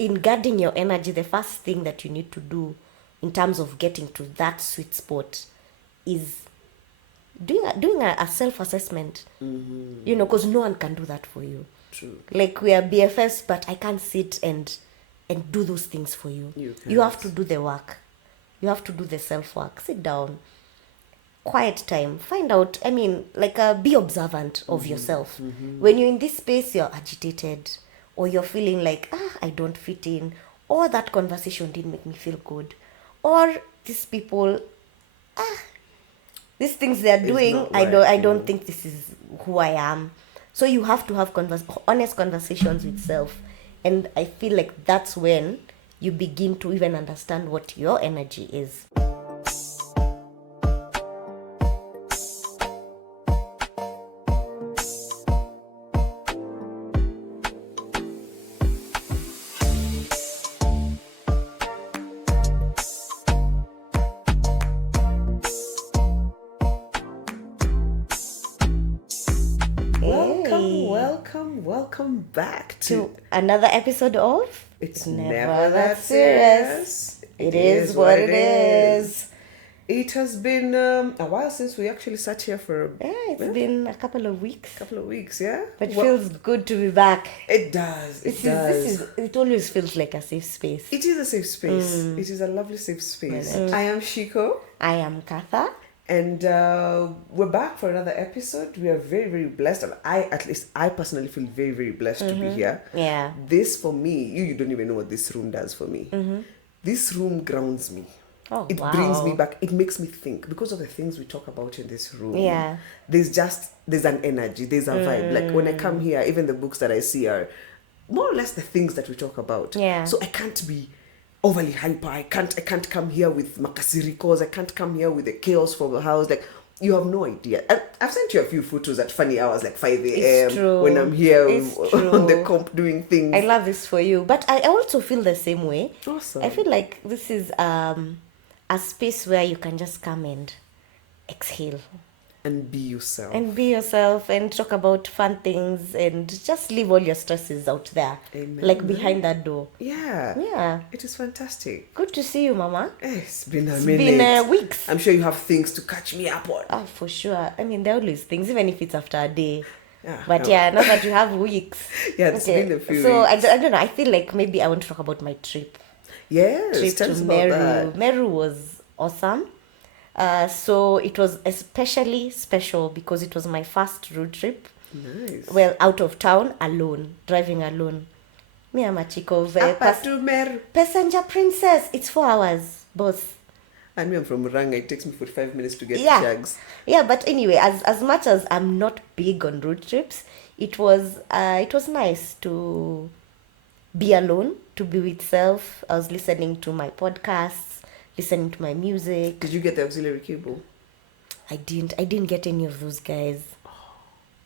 in guarding your energy, the first thing that you need to do in terms of getting to that sweet spot is doing a self-assessment. You know, because no one can do that for you. True. Like, we are BFFs, but I can't sit and do those things for you. You have to do the work. You have to do the self-work. Sit down. Quiet time. Find out, be observant of yourself. When you're in this space, you're agitated, or you're feeling like, I don't fit in, or that conversation didn't make me feel good, or these people, these things they're doing, I don't think this is who I am. So you have to have honest conversations with self. And I feel like that's when you begin to even understand what your energy is. Welcome back to another episode of It's Never That Serious. It is what it is. It has been a while since we actually sat here for... It's been a couple of weeks. Yeah? But it feels good to be back. It does. It always feels like a safe space. It is a safe space. It is a lovely safe space. I am Ciku. I am Nkatha. And we're back for another episode. We are very, very blessed. And I personally feel very, very blessed to be here. Yeah. This, for me, you don't even know what this room does for me. This room grounds me. It brings me back. It makes me think. Because of the things we talk about in this room. Yeah. There's an energy. There's a vibe. Like when I come here, even the books that I see are more or less the things that we talk about. Yeah. So I can't be overly hyper. I can't come here with makasirikos. I can't come here with the chaos from the house. Like, you have no idea. I've sent you a few photos at funny hours, like 5 a.m. when I'm here on the comp doing things. I love this for you. But I also feel the same way. Awesome. I feel like this is a space where you can just come and exhale. And be yourself. And talk about fun things and just leave all your stresses out there. Amen. Like behind that door. Yeah. It is fantastic. Good to see you, Mama. It's been a minute. It's been weeks. I'm sure you have things to catch me up on. Oh, for sure. I mean, there are always things, even if it's after a day. Yeah, but now that you have weeks. It's been a few so weeks. I don't know. I feel like maybe I want to talk about my trip. Yes, trip tell to us Meru. about that. Meru was awesome. So it was especially special because it was my first road trip. Nice. Well, out of town, driving alone. Me and Machiko, passenger princess. It's 4 hours, both. And me, I'm from Ranga. It takes me 45 minutes to get to Shags. Yeah, but anyway, as much as I'm not big on road trips, it was nice to be alone, to be with self. I was listening to my podcasts, listening to my music. Did you get the auxiliary cable? I didn't get any of those guys.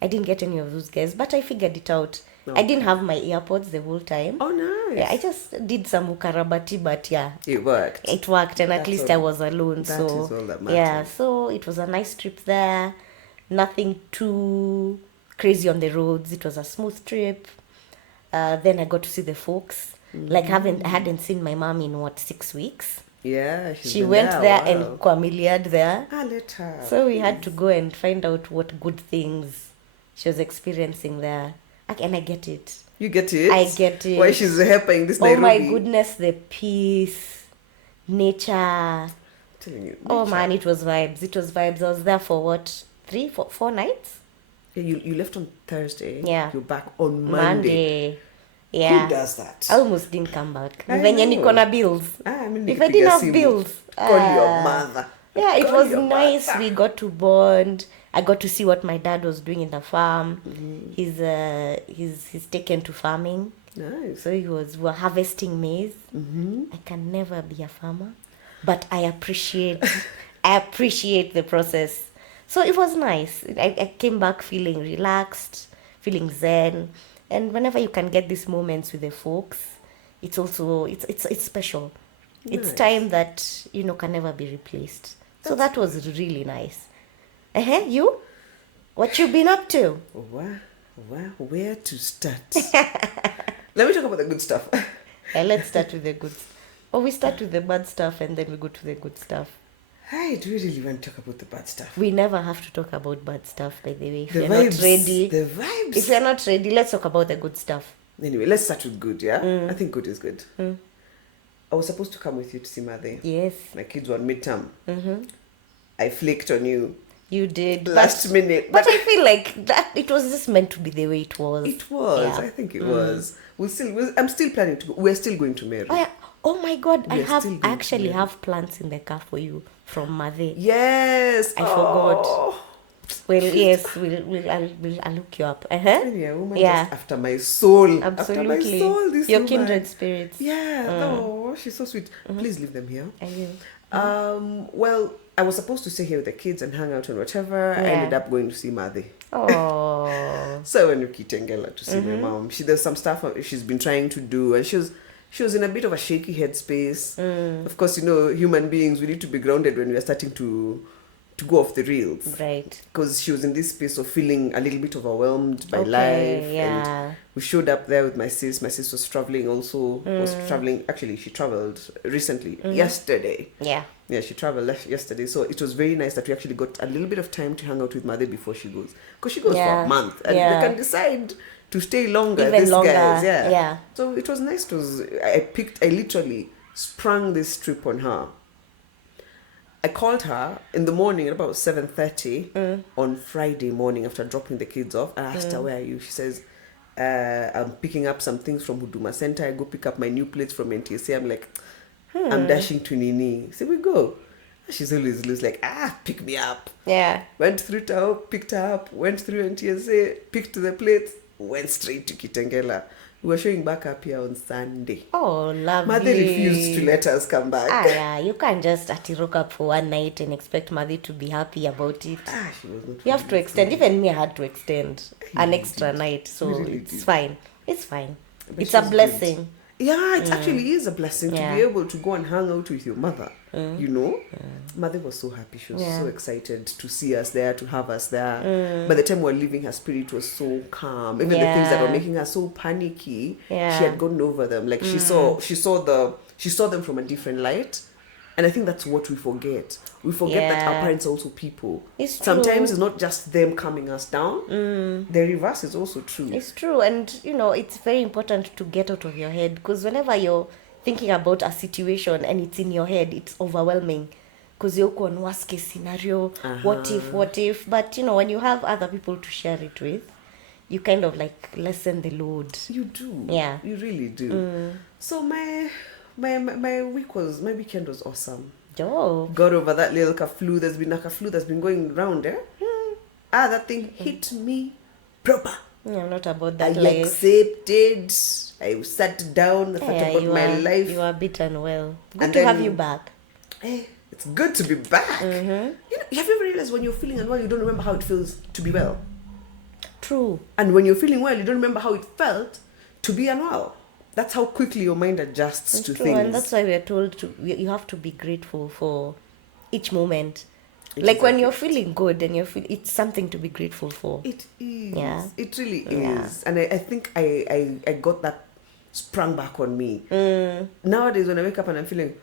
But I figured it out. I didn't have my AirPods the whole time. Oh, nice. Yeah, I just did some ukarabati, but yeah. It worked. And at least I was alone. That is all that matters. Yeah, so it was a nice trip there. Nothing too crazy on the roads. It was a smooth trip. Then I got to see the folks. Like, I hadn't seen my mom in 6 weeks. Yeah, she went there and familiared there. Let her. So we had to go and find out what good things she was experiencing there. And I get it. You get it? I get it. Why she's helping this Nairobi? Oh my goodness, the peace, nature. I'm telling you. Oh man, it was vibes. I was there for 4 nights? Yeah, you left on Thursday. Yeah. You're back on Monday. Yeah. Who does that? I almost didn't come back. Venye niko na bills. If I didn't have bills. Call your mother. Yeah, it was nice. We got to bond. I got to see what my dad was doing in the farm. He's taken to farming. Nice. So we were harvesting maize. I can never be a farmer, but I appreciate the process. So it was nice. I came back feeling relaxed, feeling zen. And whenever you can get these moments with the folks, it's also it's special. Nice. It's time that can never be replaced. So that was really nice. You? What you been up to? Where to start? Let me talk about the good stuff. Let's start with the good. Or we start with the bad stuff and then we go to the good stuff. Hi, do we really want to talk about the bad stuff? We never have to talk about bad stuff, by the way. If The you're vibes, not ready. the vibes. If you're not ready, let's talk about the good stuff. Anyway, let's start with good, yeah? I think good is good. I was supposed to come with you to see Mother. Yes. My kids were on midterm. I flaked on you. You did. Last minute. But I feel like that it was just meant to be the way it was. It was. Yeah. I think it was. I'm still planning to go. We're still going to Meru. Oh, yeah. Oh my God! We are still going I to actually Meru. have plants in the car for you from Mother. Yes. I forgot. Oh. Well, yes, I'll look you up. Yeah, woman Yeah. just after my soul. Absolutely. After my soul, this Your woman. kindred spirits. Yeah. Oh, she's so sweet. Please leave them here. I will. Well, I was supposed to stay here with the kids and hang out and whatever. I Yeah. ended up going to see Mother. Oh. So I went to Kitengela to see my mom. There's some stuff she's been trying to do, and she was in a bit of a shaky headspace. Of course, human beings, we need to be grounded when we are starting to go off the rails. Right. Because she was in this space of feeling a little bit overwhelmed by Okay, life. yeah. And we showed up there with my sis. My sis was traveling also. Actually, she traveled recently, yesterday. Yeah. Yeah, she traveled yesterday. So it was very nice that we actually got a little bit of time to hang out with Mother before she goes. Because she goes for Yeah. a month. And Yeah. they can decide to stay longer. Even These longer. guys, yeah. Yeah. So it was nice. I literally sprung this trip on her. I called her in the morning at about 7:30 on Friday morning after dropping the kids off. I asked her, where are you? She says, I'm picking up some things from Huduma Center. I go pick up my new plates from NTSA. I'm like, I'm dashing to Nini. So we go. She's always loose, like, pick me up. Yeah. Went through Tao, picked her up, went through NTSA, picked the plates, went straight to Kitengela. We were showing back up here on Sunday. Oh, lovely. Mother refused to let us come back. Yeah, you can't just rock up for one night and expect Mother to be happy about it. She was not You have to extend. Even me, I had to extend an extra night, so We really it's did. fine. It's fine. But It's a she's blessing. Yeah, it actually is a blessing Yeah. to be able to go and hang out with your mother. Mother was so happy. She was so excited to see us there, to have us there. By the time we were leaving, her spirit was so calm. Even the things that were making her so panicky, she had gotten over them. Like she saw them from a different light. And I think that's what we forget. We forget that our parents are also people. It's true. Sometimes it's not just them calming us down. The reverse is also true. It's true, and it's very important to get out of your head, because whenever you're thinking about a situation and it's in your head, it's overwhelming, because you're on worst case scenario, what if, but when you have other people to share it with, you kind of like lessen the load. You do. Yeah. You really do. So my weekend was awesome. Oh. Got over that little flu that's been going around, eh? That thing hit me proper. Yeah, not about I that life. accepted. I sat down, I thought about my life. You are a bit unwell. Good And to have then- you back. Hey, it's good to be back. Have you ever realized when you're feeling unwell, you don't remember how it feels to be well? True. And when you're feeling well, you don't remember how it felt to be unwell. That's how quickly your mind adjusts It's to true, things. and that's why we are told you have to be grateful for each moment. Like when you're feeling good and it's something to be grateful for. It is. Yeah. It really Yeah. is. And I think I got that sprung back on me. Nowadays, when I wake up and I'm feeling,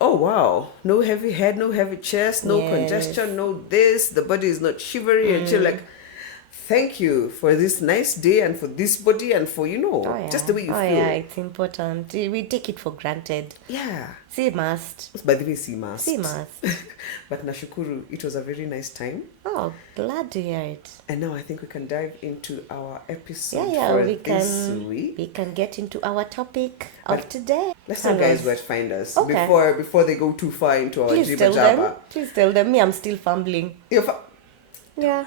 oh wow, no heavy head, no heavy chest, no Yes. congestion, no this, the body is not shivery, and you're like, thank you for this nice day and for this body and for, just the way you feel. Yeah, it's important. We take it for granted. Yeah. See must. By the way, see must. See must. But nashukuru, it was a very nice time. Oh, glad to hear it. And now I think we can dive into our episode Yeah, for we this can. week. We can get into our topic of today. Let's tell guys where to find us Okay. before they go too far into our Please jibba tell them. jabba. Please tell them. Me, I'm still fumbling. Yeah.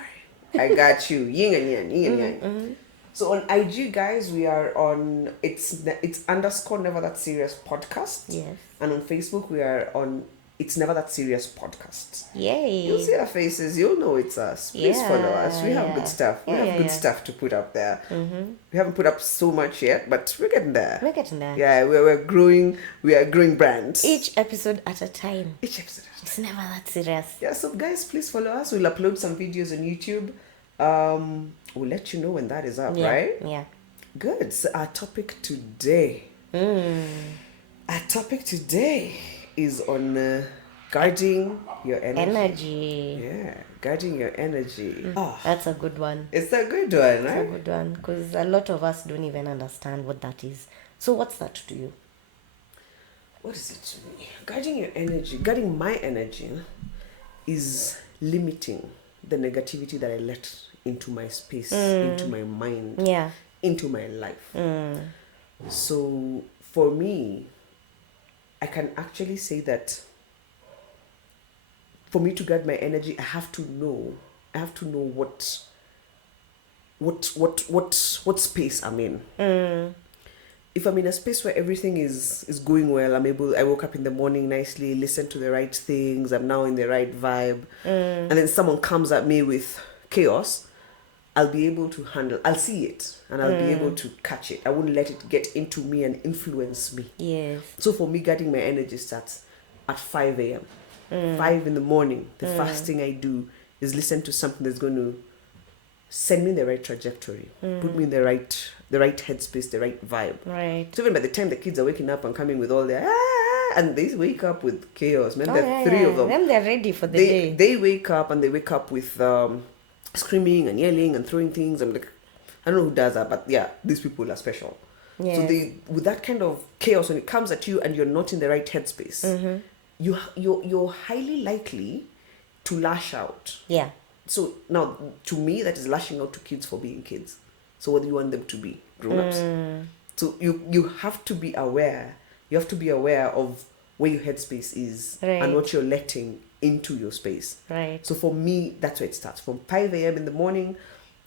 I got you. Yin and yang, yin and yang. So on IG, guys, we are on it's _ Never That Serious podcast. Yes. And on Facebook, we are on It's Never That Serious podcast. Yay. You'll see our faces. You'll know it's us. Please follow us. We have good stuff. We have good stuff to put up there. We haven't put up so much yet, but we're getting there. We're getting there. Yeah, we're growing. We are growing brands. Each episode at a time. Each episode. It's never that serious. Yeah, so guys, please follow us. We'll upload some videos on YouTube. We'll let you know when that is up, right? Yeah. Good. So our topic today Our topic today is on guarding your energy. Yeah, guarding your energy. Oh, That's a good one. it's a good one, It's a right? good one because a lot of us don't even understand what that is. So what's that to you? What is it to me? Guarding your energy, guarding my energy is limiting the negativity that I let into my space, into my mind, Yeah. into my life. So for me, I can actually say that for me to guard my energy, I have to know what space I'm in. If I'm in a space where everything is going well, I woke up in the morning nicely, listen to the right things, I'm now in the right vibe, and then someone comes at me with chaos, I'll be able to handle, I'll see it, and I'll be able to catch it. I won't let it get into me and influence me. Yes. So for me, guarding my energy starts at 5 a.m. 5 in the morning. The first thing I do is listen to something that's going to send me in the right trajectory, put me in the right headspace, the right vibe. Right. So even by the time the kids are waking up and coming with all their and they wake up with chaos, man. Oh, There are yeah, three yeah. of them. Then they're ready for the day. They wake up and they wake up with screaming and yelling and throwing things. I'm like, I don't know who does that, but yeah, these people are special. Yes. So they, with that kind of chaos, when it comes at you and you're not in the right headspace, you're highly likely to lash out. Yeah. So now, to me, that is lashing out to kids for being kids. So what do you want them to be? Grown-ups. So you have to be aware. You have to be aware of where your headspace is Right. and what you're letting into your space. Right. So for me, that's where it starts. From 5 a.m. in the morning,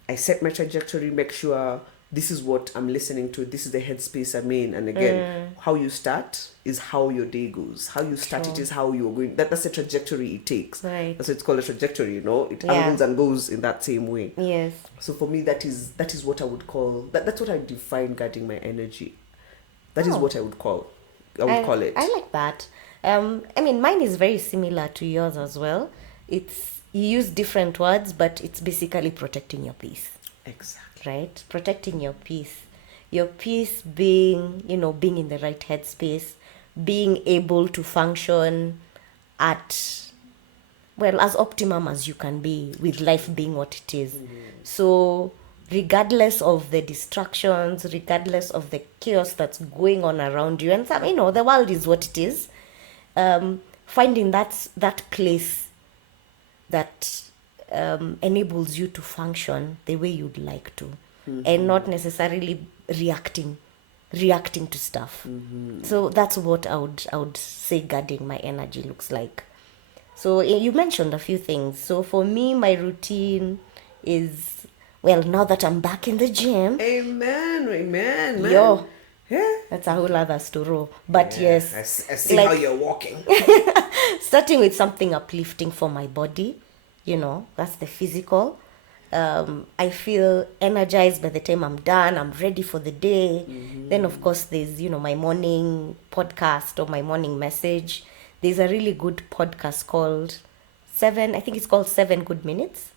I set my trajectory, make sure this is what I'm listening to, this is the headspace I'm in. And again, how you start is how your day goes. How you start it is how you're going. That's the trajectory it takes. Right. That's what it's called, a trajectory, you know? It Yeah. angles and goes in that same way. Yes. So for me, that is what I would call, that's what I define guarding my energy. That is what I would call it. I like that. I mean, mine is very similar to yours as well. It's, you use different words, but it's basically protecting your peace, Exactly. right? Protecting your peace. Your peace being, being in the right headspace, being able to function at, well, as optimum as you can be with life being what it is. So regardless of the distractions, regardless of the chaos that's going on around you, and some, the world is what it is, finding that place that enables you to function the way you'd like to, and not necessarily reacting to stuff. So that's what I would say guarding my energy looks like. So you mentioned a few things. So for me, my routine is, well, now that I'm back in the gym, Amen, man. Yo. Yeah. that's a whole other story. But yes, I see how you're walking. starting with something uplifting for my body, that's the physical. I feel energized by the time I'm done. I'm ready for the day. Then, of course, there's, my morning podcast or my morning message. There's a really good podcast called I think it's called 7 Good Minutes.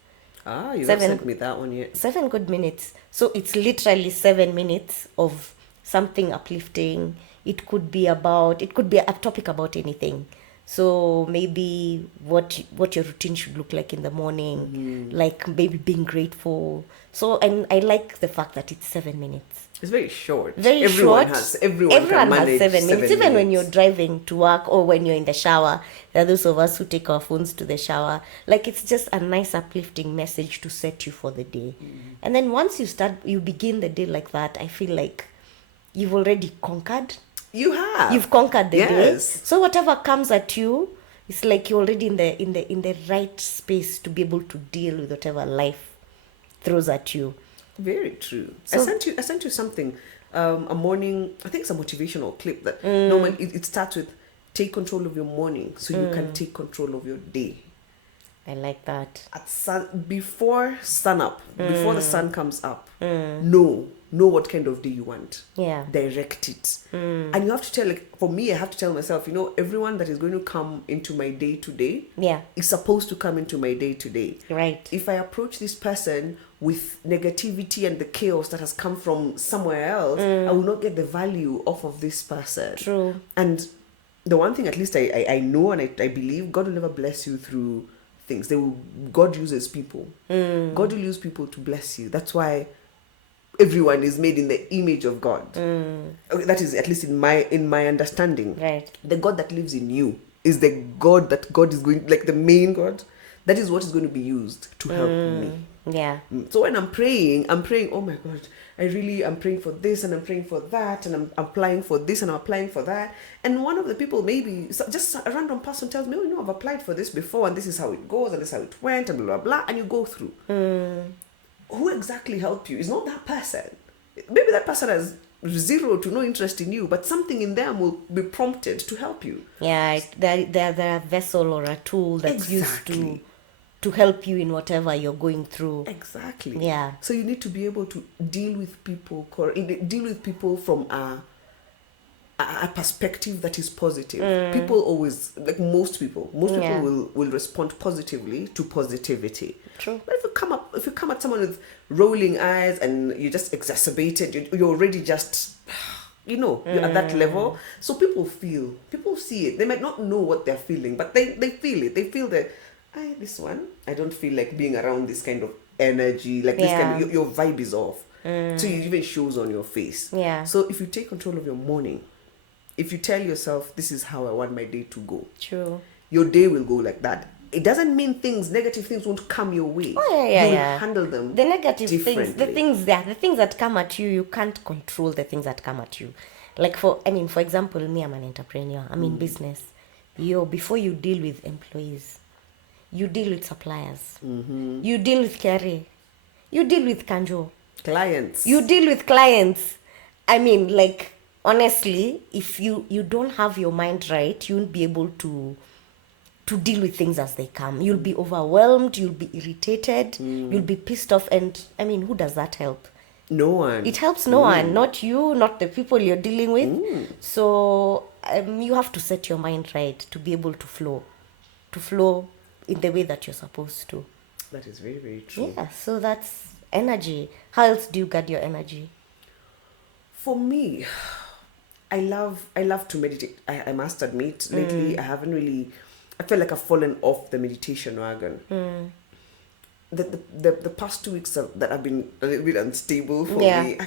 You haven't sent me that one yet. 7 Good Minutes. So it's literally 7 minutes of something uplifting. It could be a topic about anything. So maybe what your routine should look like in the morning, like maybe being grateful. So I like the fact that it's 7 minutes. It's very short. Everyone can manage has 7 minutes. 7 Even when minutes. you're driving to work or when you're in the shower, there are those of us who take our phones to the shower. Like, it's just a nice uplifting message to set you for the day. And then once you begin the day like that, I feel like you've already conquered. You've conquered the day. So whatever comes at you, it's like you're already in the right space to be able to deal with whatever life throws at you. Very true. So- I sent you something, a morning, I think it's a motivational clip that normally it starts with take control of your morning so you can take control of your day. I like that. Before sun up, before the sun comes up, know what kind of day you want. Yeah. Direct it. And you have to tell, like, for me, I have to tell myself, everyone that is going to come into my day today Yeah. is supposed to come into my day today. Right. If I approach this person with negativity and the chaos that has come from somewhere else, I will not get the value off of this person. True. And the one thing at least I know and I believe, God will never bless you through things. God uses people. God will use people to bless you. That's why everyone is made in the image of God. That is at least in my understanding. Right. The God that lives in you is the God that God is going, like the main God. That is what is going to be used to help me. Yeah. So when I'm praying, oh my God, I'm praying for this and I'm praying for that and I'm applying for this and I'm applying for that. And one of the people, maybe just a random person, tells me, oh, I've applied for this before and this is how it goes and this is how it went and blah, blah, blah. And you go through. Who exactly helped you? It's not that person. Maybe that person has zero to no interest in you, but something in them will be prompted to help you. Yeah, they're a vessel or a tool that's Exactly. used to help you in whatever you're going through. Exactly. Yeah. So you need to be able to deal with people from a perspective that is positive. People always, like most people will respond positively to positivity. True. But if you come at someone with rolling eyes and you just exacerbate it, you're already just, you're at that level. So people see it. They might not know what they're feeling, but they feel it. They feel that, this one, I don't feel like being around this kind of energy, like this kind of, your vibe is off. So it even shows on your face. Yeah. So if you take control of your morning, if you tell yourself, this is how I want my day to go. True. Your day will go like that. It doesn't mean negative things won't come your way. Oh, yeah. You will handle them. The negative differently. things, the things that come at you, you can't control the things that come at you. Like for example, me, I'm an entrepreneur. I'm in business. Before you deal with employees, you deal with suppliers. You deal with Kere. You deal with Kanjo. Clients. You deal with clients. Honestly, if you don't have your mind right, you won't be able to deal with things as they come. You'll be overwhelmed, you'll be irritated, you'll be pissed off, and who does that help? No one. It helps no one, not you, not the people you're dealing with. So you have to set your mind right to be able to flow in the way that you're supposed to. That is very, very true. Yeah, so that's energy. How else do you guard your energy? For me, I love to meditate. I must admit, lately I feel like I've fallen off the meditation wagon. The past 2 weeks that have been a little bit unstable for me.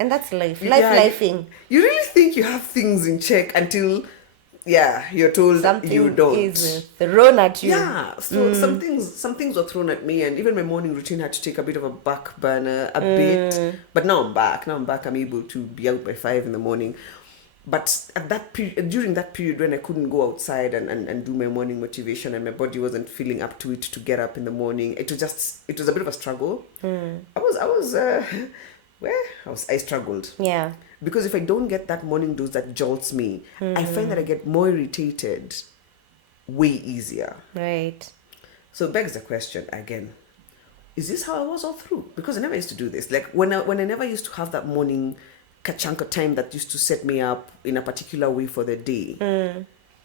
And that's life. Lifing. You really think you have things in check until you're told something you don't. Is thrown at you. Yeah, so some things were thrown at me, and even my morning routine had to take a bit of a back burner a bit. But now I'm back. I'm able to be out by 5 in the morning. But at that period, during that period when I couldn't go outside and do my morning motivation, and my body wasn't feeling up to it to get up in the morning, it was a bit of a struggle. I struggled. Yeah. Because if I don't get that morning dose that jolts me, I find that I get more irritated way easier. Right. So it begs the question again, is this how I was all through? Because I never used to do this. Like when I never used to have that morning chunk of time that used to set me up in a particular way for the day.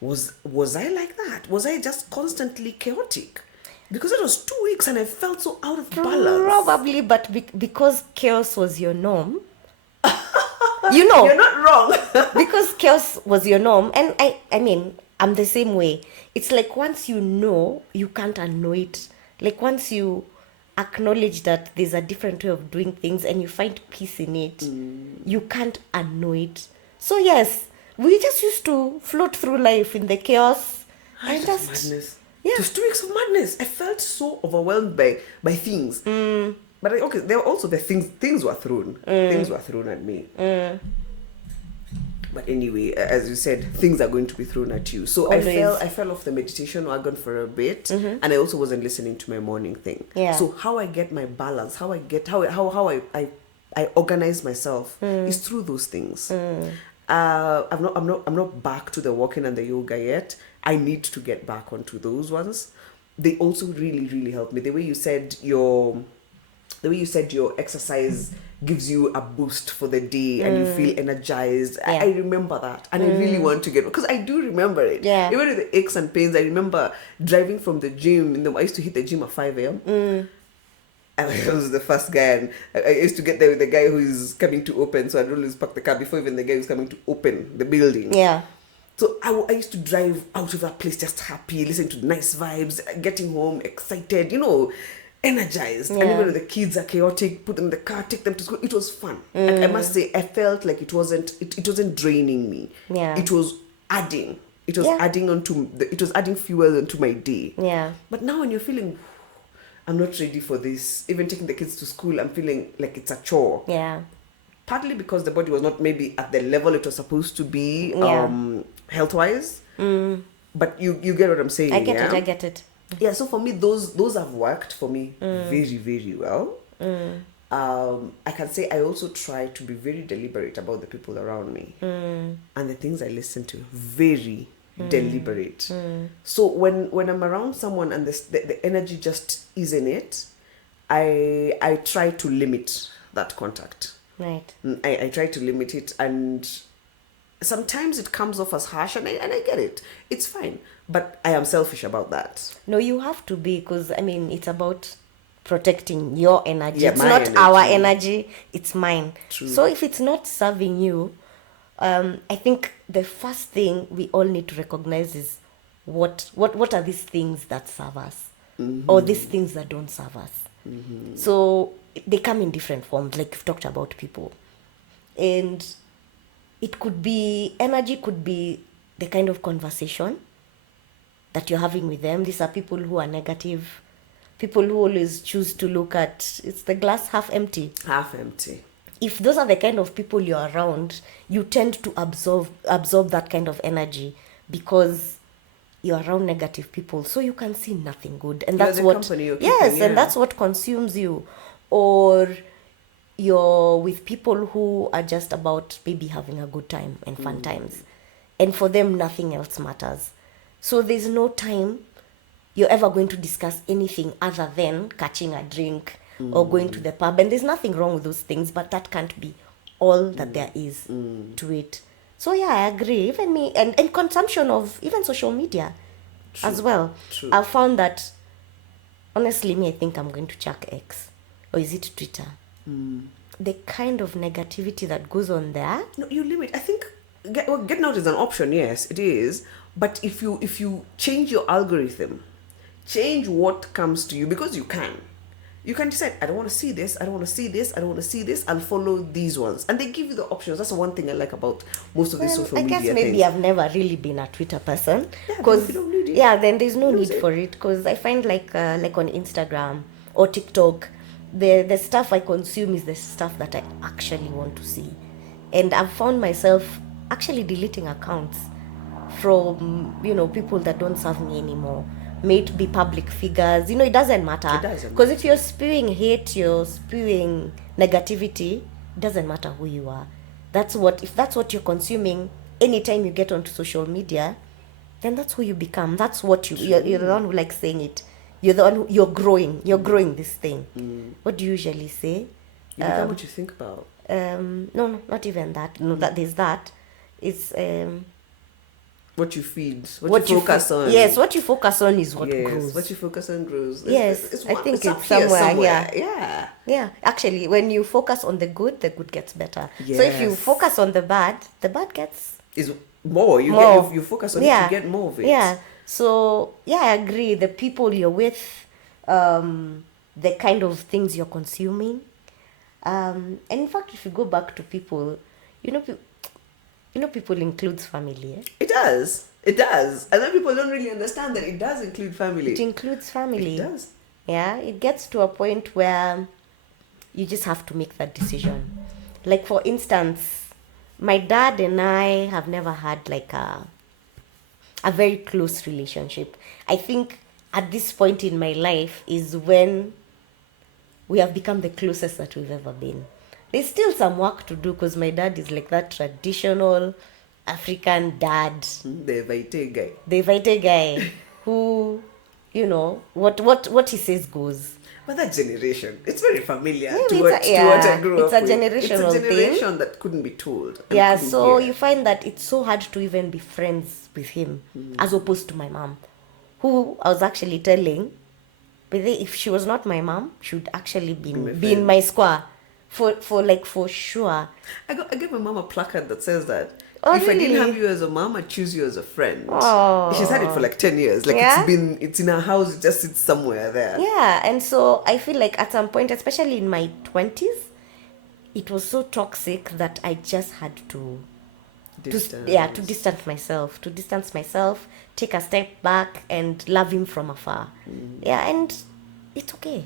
Was I like that? Was I just constantly chaotic? Because it was 2 weeks and I felt so out of balance. Probably, but because chaos was your norm. You're not wrong. Because chaos was your norm. And I'm the same way. It's like once you know, you can't unknow it. Like once you acknowledge that there's a different way of doing things and you find peace in it, you can't unknow it. So yes, we just used to float through life in the chaos. And just madness. Yeah. Just 2 weeks of madness. I felt so overwhelmed by things. But there were also the things were thrown. Things were thrown at me. But anyway, as you said, things are going to be thrown at you. So Always. I fell off the meditation wagon for a bit, and I also wasn't listening to my morning thing. Yeah. So how I get my balance, how I organize myself is through those things. I'm not back to the walking and the yoga yet. I need to get back onto those ones. They also really, really help me. The way you said your exercise gives you a boost for the day and you feel energized. Yeah. I remember that, and I really want to get, because I do remember it. Yeah. Even with the aches and pains, I remember driving from the gym. I used to hit the gym at 5 a.m. I was the first guy, and I used to get there with the guy who is coming to open, so I'd always park the car before even the guy who's coming to open the building. Yeah. So I used to drive out of that place just happy, listening to nice vibes, getting home excited, energized. Yeah. And even when the kids are chaotic, put them in the car, take them to school. It was fun. Like, I must say, I felt like it wasn't draining me. Yeah. It was adding. It was Yeah. it was adding fuel into my day. Yeah. But now when you're feeling, I'm not ready for this, even taking the kids to school, I'm feeling like it's a chore. Yeah. Partly because the body was not maybe at the level it was supposed to be, Yeah. health-wise. But you get what I'm saying. I get it. Yeah, so for me, those have worked for me very, very well. I can say I also try to be very deliberate about the people around me and the things I listen to. Very deliberate. So when I'm around someone and the energy just isn't it, I try to limit that contact. Right. I try to limit it, and sometimes it comes off as harsh, and I get it. It's fine, but I am selfish about that. No, you have to be, because it's about protecting your energy. Yeah, it's my not energy. our energy, it's mine. True. So if it's not serving you, I think the first thing we all need to recognize is what are these things that serve us, or these things that don't serve us. So they come in different forms, like you've talked about people, and it could be energy, could be the kind of conversation that you're having with them. These are people who are negative, people who always choose to look at it's the glass half empty. Half empty. If those are the kind of people you're around, you tend to absorb that kind of energy, because you're around negative people, so you can see nothing good, and that's what and that's what consumes you. Or you're with people who are just about maybe having a good time and fun times, and for them nothing else matters. So there's no time you're ever going to discuss anything other than catching a drink or going to the pub, and there's nothing wrong with those things, but that can't be all that there is to it. So yeah, I agree. Even me, and consumption of even social media as well. True. I've found that, honestly, I think I'm going to check X, or is it Twitter? The kind of negativity that goes on there. No, you limit. I think getting out is an option. Yes, it is. But if you change your algorithm, change what comes to you, because you can decide, I don't want to see this, I don't want to see this, I don't want to see this, I'll follow these ones, and they give you the options. That's the one thing I like about most of these social media things. I guess maybe I've never really been a Twitter person, because you don't need it. Yeah, then there's no need for it, because I find like on Instagram or TikTok, the stuff I consume is the stuff that I actually want to see, and I've found myself actually deleting accounts from people that don't serve me anymore. May it be public figures, it doesn't matter. Because if you're spewing hate, you're spewing negativity, it doesn't matter who you are. If that's what you're consuming anytime you get onto social media, then that's who you become. That's what you're the one who likes saying it. You're the one who, you're growing this thing. What do you usually say? You become what you think about. No, not even that. No, that there's that. It's what you feed, what you focus on. Yes, what you focus on is what grows. What you focus on grows. I think it's somewhere. Yeah. Actually, when you focus on the good gets better. Yes. So if you focus on the bad gets is more. You focus on it, you get more of it. Yeah. So I agree. The people you're with, the kind of things you're consuming, and in fact, if you go back to people, people includes family. It does. And then people don't really understand that it does include family. It includes family. It does. Yeah, it gets to a point where you just have to make that decision. Like, for instance, my dad and I have never had like a very close relationship. I think at this point in my life is when we have become the closest that we've ever been. There's still some work to do, because my dad is like that traditional African dad. The Vaite guy who, what he says goes. But that generation, it's very familiar to what I grew up with. It's a generational thing that couldn't be told. Yeah, so you find that it's so hard to even be friends with him, as opposed to my mom, who I was actually telling, But if she was not my mom, she would actually be in my square. For sure. I gave my mom a placard that says that Oh, if I didn't really? have you as a mom, I'd choose you as a friend. Oh. She's had it for like 10 years. Like Yeah? it's in her house, it just sits somewhere there. Yeah, and so I feel like at some point, especially in my 20s, it was so toxic that I just had to distance myself, take a step back and love him from afar. Yeah, and it's okay.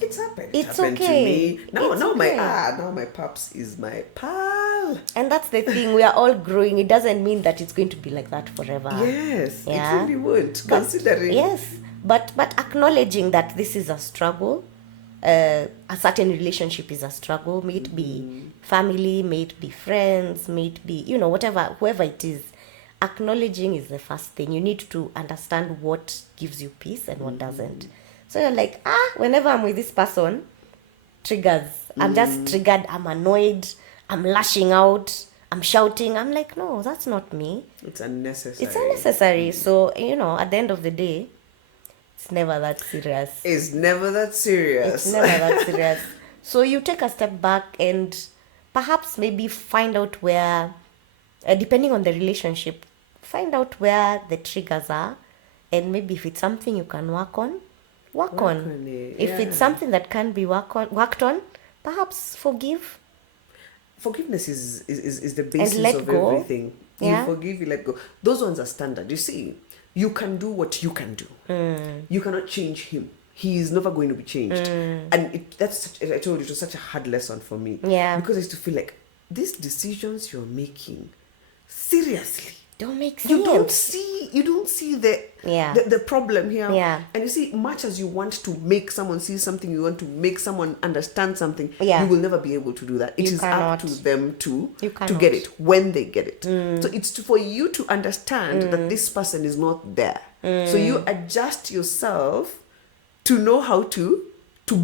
It's happened. It's It happened okay. to me. Now It's now okay. my pops is my pal. And that's the thing, we are all growing. It doesn't mean that it's going to be like that forever. Yes, Yeah. it really would. But- Considering Yes, but acknowledging that this is a struggle, a certain relationship is a struggle, may it be family, may it be friends, may it be, whoever it is. Acknowledging is the first thing. You need to understand what gives you peace and what doesn't. So you're like, whenever I'm with this person, triggers. I'm just triggered, I'm annoyed, I'm lashing out, I'm shouting. I'm like, no, that's not me. it's unnecessary. It's unnecessary. So, at the end of the day, it's never that serious. It's never that serious. It's never that serious. So you take a step back and perhaps maybe find out where, depending on the relationship, find out where the triggers are. And maybe if it's something you can work on it, If it's something that can be worked on, perhaps forgive. Forgiveness is the basis let of go. everything. Yeah. You forgive, you let go. Those ones are standard. You see, you can do what you can do. You cannot change him. He is never going to be changed. And I told you, it was such a hard lesson for me. Yeah. Because I used to feel like these decisions you're making, seriously, Don't make sense. you don't see the problem here. Yeah. And you see, much as you want to make someone see something, you want to make someone understand something, Yeah. you will never be able to do that. It You is cannot. up to them to You get cannot. it when they get it. So it's for you to understand that this person is not there. So you adjust yourself to know how to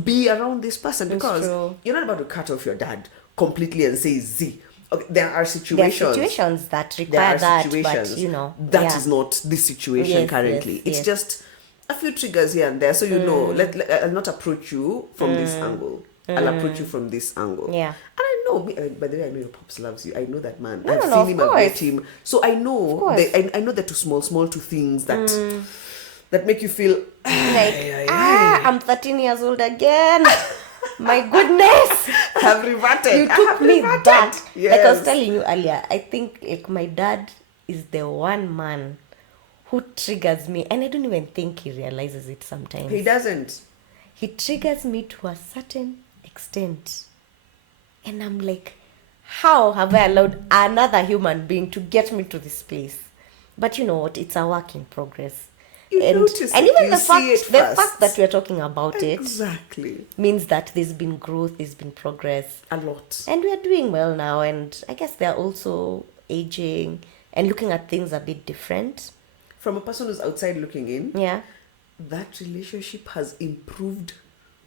be around this person, because true. you're not about to cut off your dad completely and say Z. Okay, there are There are situations. situations that There require are that, situations but that is not this situation Yes, currently. yes, It's yes. just a few triggers here and there, so I'll not approach you from this angle. I'll approach you from this angle. Yeah. And I know, by the way, I know your pops loves you. I know that man. No, I've no, seen of him, I've met course. him. So I know course. I know that small things that make you feel like, I'm 13 years old again. My goodness. have reverted. You I took have me reverted. back. Yes. Like I was telling you earlier, I think like my dad is the one man who triggers me, and I don't even think he realizes it sometimes. He doesn't. He triggers me to a certain extent. And I'm like, how have I allowed another human being to get me to this place? But you know what? It's a work in progress. You notice and it, even you the see it fact first. that we're talking about Exactly. it means that there's been growth, there's been progress. A lot. And we are doing well now, and I guess they're also aging and looking at things a bit different. From a person who's outside looking in, Yeah. that relationship has improved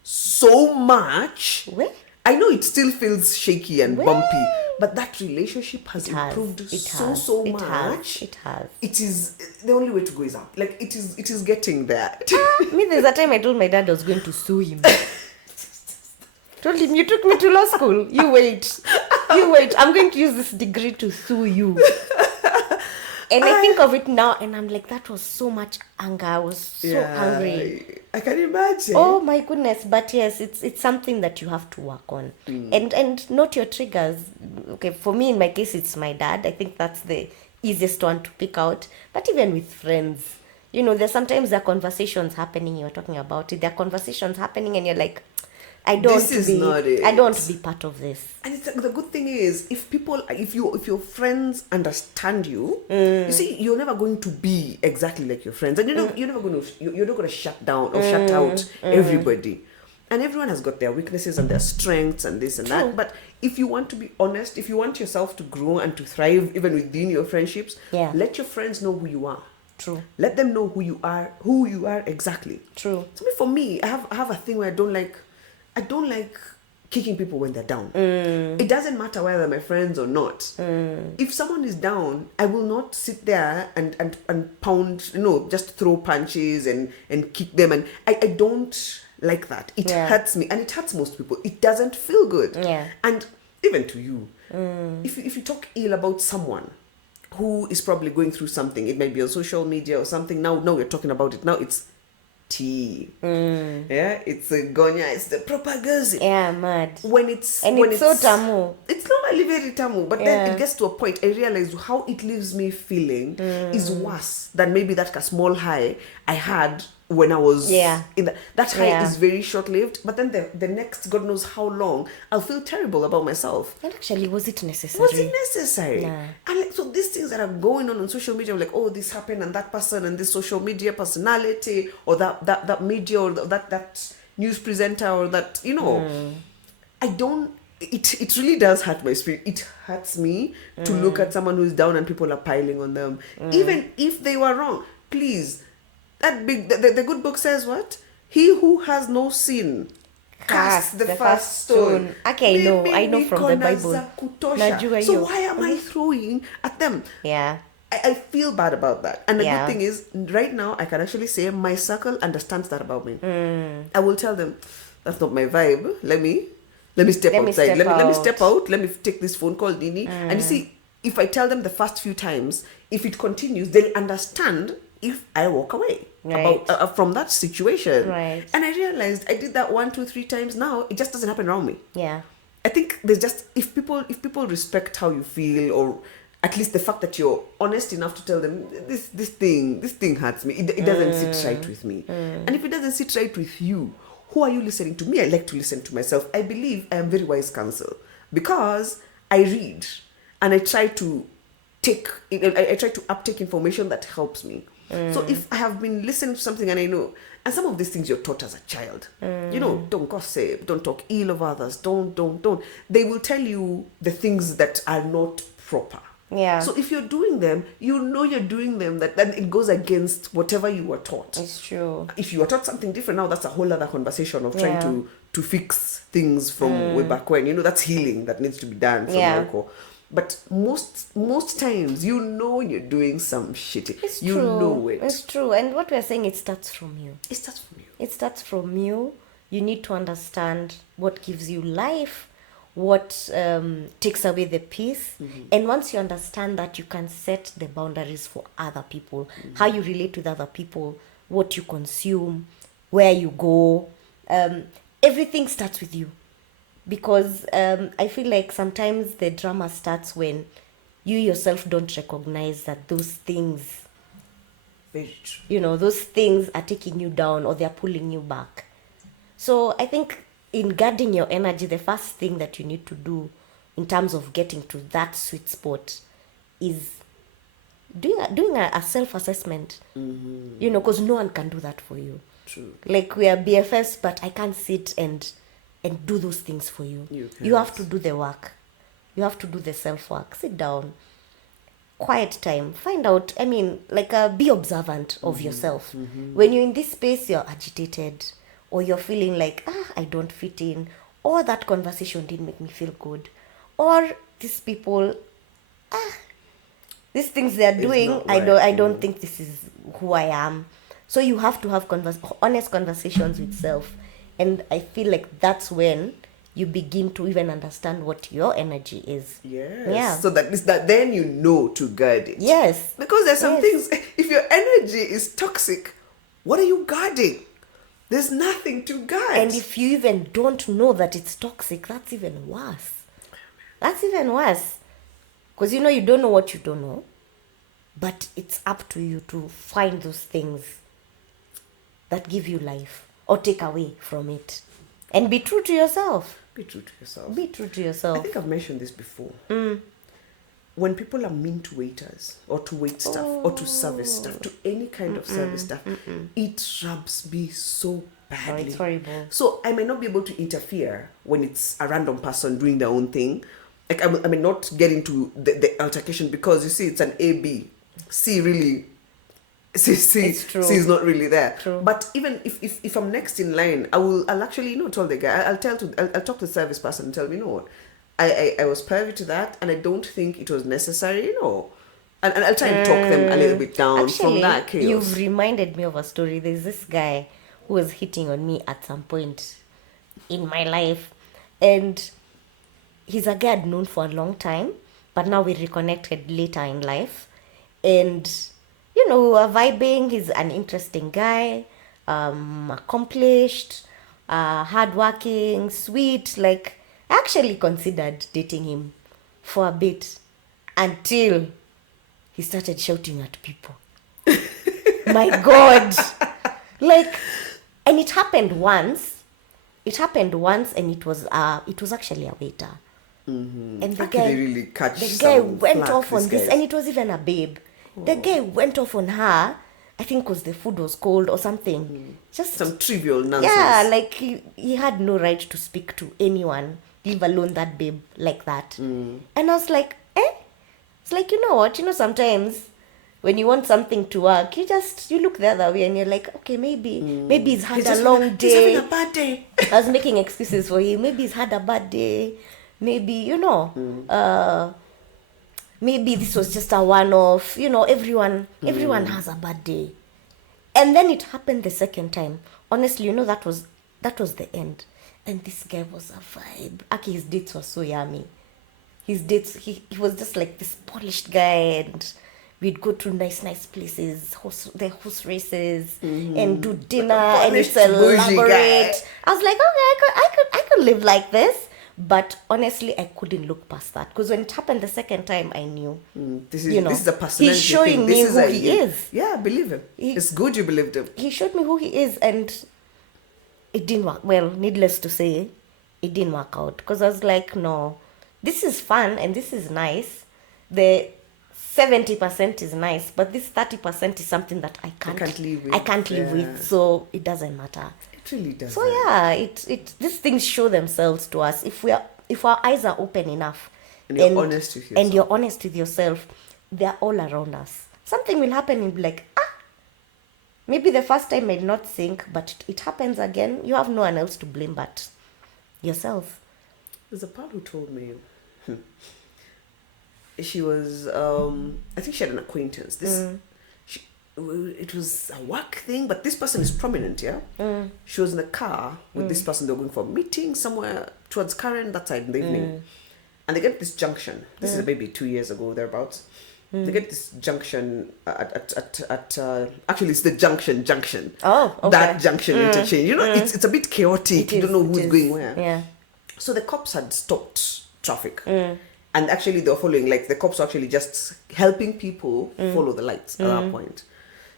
so much. Well, I know it still feels shaky and Well, bumpy, but that relationship has it has. improved It so has. so It much. has. It has. It is the only way to go is up. Like it is getting there. Me, there's a time I told my dad I was going to sue him. Told him, you took me to law school. You wait. I'm going to use this degree to sue you. And I think of it now, and I'm like, that was so much anger. I was so angry. I can imagine. Oh my goodness! But yes, it's something that you have to work on, and not your triggers. Okay, for me, in my case, it's my dad. I think that's the easiest one to pick out. But even with friends, there's sometimes there are conversations happening. You're talking about it. There are conversations happening, and you're like, I don't want to be part of this. And the good thing is, if your friends understand you, you see, you're never going to be exactly like your friends, and you're not going to shut down or shut out everybody. And everyone has got their weaknesses and their strengths and this and that. But if you want to be honest, if you want yourself to grow and to thrive even within your friendships, let your friends know who you are. True. Let them know who you are exactly. True. So for me, I have a thing where I don't like kicking people when they're down. It doesn't matter whether they're my friends or not. If someone is down, I will not sit there and pound, just throw punches and kick them. And I don't like that. It hurts me, and it hurts most people. It doesn't feel good. Yeah. And even to you, if you talk ill about someone who is probably going through something, it might be on social media or something. Now we're talking about it. Now it's tea. Yeah, it's a gonya, it's the proper gossip. Yeah, mad. When it's so tamu. It's normally very tamu, but then it gets to a point I realize how it leaves me feeling is worse than maybe that small high I had when I was in that high is very short-lived, but then the next God knows how long I'll feel terrible about myself. And actually, was it necessary? Was it necessary? Nah. And so these things that are going on social media, like, oh, this happened, and that person and this social media personality, or that media, or that news presenter, or that, I don't. It really does hurt my spirit. It hurts me to look at someone who's down and people are piling on them, even if they were wrong. Please. The good book says what? He who has no sin cast the first stone. Okay, I know from the Bible. So why am I throwing at them? Yeah. I feel bad about that. And the good thing is, right now, I can actually say my circle understands that about me. I will tell them, that's not my vibe. Let me step outside. Let me step out. Let me take this phone call, Nini. And you see, if I tell them the first few times, if it continues, they'll understand if I walk away from that situation. Right. And I realized I did that 1, 2, 3 times. Now it just doesn't happen around me. Yeah. I think there's just, if people respect how you feel, or at least the fact that you're honest enough to tell them this thing hurts me. It doesn't sit right with me. And if it doesn't sit right with you, who are you listening to? Me, I like to listen to myself. I believe I am very wise counsel because I read and I try to uptake information that helps me. So if I have been listening to something and I know, and some of these things you're taught as a child, don't gossip, don't talk ill of others, don't. They will tell you the things that are not proper. Yeah. So if you're doing them, you're doing them, then it goes against whatever you were taught. It's true. If you were taught something different now, that's a whole other conversation of trying to fix things from way back when. That's healing that needs to be done from alcohol. But most times, you're doing some shitty. It's you true. know it. It's true. And what we're saying, it starts from you. It starts from you. It starts from you. You need to understand what gives you life, what takes away the peace. And once you understand that, you can set the boundaries for other people, how you relate with other people, what you consume, where you go. Everything starts with you. Because I feel like sometimes the drama starts when you yourself don't recognize that those things, very true. Those things are taking you down or they're pulling you back. So I think in guarding your energy, the first thing that you need to do in terms of getting to that sweet spot is doing a self-assessment. Because no one can do that for you. True. Like we are BFFs, but I can't sit and do those things for you. You have to do the work. You have to do the self-work. Sit down. Quiet time. Find out, be observant of yourself. When you're in this space, you're agitated, or you're feeling like, I don't fit in, or that conversation didn't make me feel good, or these people, these things they're doing, I don't think this is who I am. So you have to have honest conversations with self. And I feel like that's when you begin to even understand what your energy is. Yes. Yeah. So that then you know to guard it. Yes. Because there's some things, if your energy is toxic, what are you guarding? There's nothing to guard. And if you even don't know that it's toxic, that's even worse. That's even worse. Because you don't know what you don't know. But it's up to you to find those things that give you life. Or take away from it. And be true to yourself. Be true to yourself. Be true to yourself. I think I've mentioned this before. When people are mean to waiters, or to wait staff, or to service staff, to any kind of service staff, it rubs me so badly. Oh, it's horrible. So I may not be able to interfere when it's a random person doing their own thing. Like I may not get into the altercation because you see it's an A-B. C really It's true. C's not really there. True. But even if I'm next in line, I'll actually, tell the guy, I'll talk to the service person and tell me, no, I was privy to that, and I don't think it was necessary, And I'll try and talk them a little bit down from that chaos. You've reminded me of a story. There's this guy who was hitting on me at some point in my life, and he's a guy I'd known for a long time, but now we reconnected later in life, and we were vibing. He's an interesting guy, accomplished, hardworking, sweet. Like, I actually considered dating him for a bit until he started shouting at people. My God. Like, and it happened once, and it was actually a waiter. Mm-hmm. And the guy went off on this, and it was even a babe. The guy went off on her, I think because the food was cold or something. Just some trivial nonsense. Yeah, like he had no right to speak to anyone, leave alone that babe like that. And I was like, It's like, you know what, sometimes when you want something to work, you look the other way and you're like, okay, maybe he's had a long day. He's having a bad day. I was making excuses for him. Maybe he's had a bad day. Maybe, maybe this was just a one-off. Everyone has a bad day. And then it happened the second time. Honestly, that was the end. And this guy was a vibe. Aki, his dates were so yummy. His dates, he was just like this polished guy, and we'd go to nice places, horse races, and do dinner, and it's elaborate. I was like, okay, I could live like this. But honestly, I couldn't look past that, because when it happened the second time, I knew. This is a personality. He's showing me who he is. Yeah, believe him. It's good you believed him. He showed me who he is, and it didn't work. Well, needless to say, it didn't work out, because I was like, no, this is fun and this is nice. The 70% is nice, but this 30% is something that I can't live with. I can't live with, so it doesn't matter. It really doesn't. So yeah, these things show themselves to us if our eyes are open enough, and you're honest with yourself. And you're honest with yourself. They're all around us. Something will happen and you'll be like, maybe the first time may not think, but it happens again. You have no one else to blame but yourself. There's a pal who told me, she was, I think she had an acquaintance. It was a work thing, but this person is prominent, yeah? She was in a car with this person. They were going for a meeting somewhere towards Karen, that side in the evening. And they get this junction. This is maybe 2 years ago, thereabouts. They get this junction at actually it's the junction. Oh, okay. That junction interchange. It's a bit chaotic. You don't know who's going where. Yeah. So the cops had stopped traffic. And actually they were following, like the cops were actually just helping people follow the lights at that point.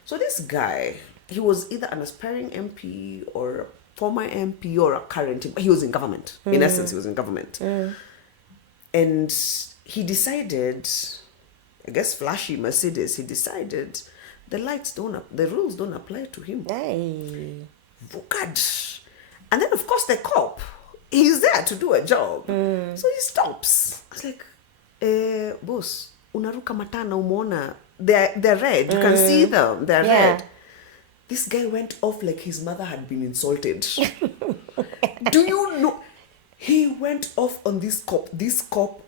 So this guy, he was either an aspiring MP or a former MP or a current, he was in government. In essence, he was in government. And he decided, I guess flashy Mercedes, he decided the rules don't apply to him. Hey. Vukad. And then of course the cop, he's there to do a job. So he stops. I was like, boss, unaruka matana umona. They're red. You can see them. They're red. This guy went off like his mother had been insulted. Do you know? He went off on this cop. This cop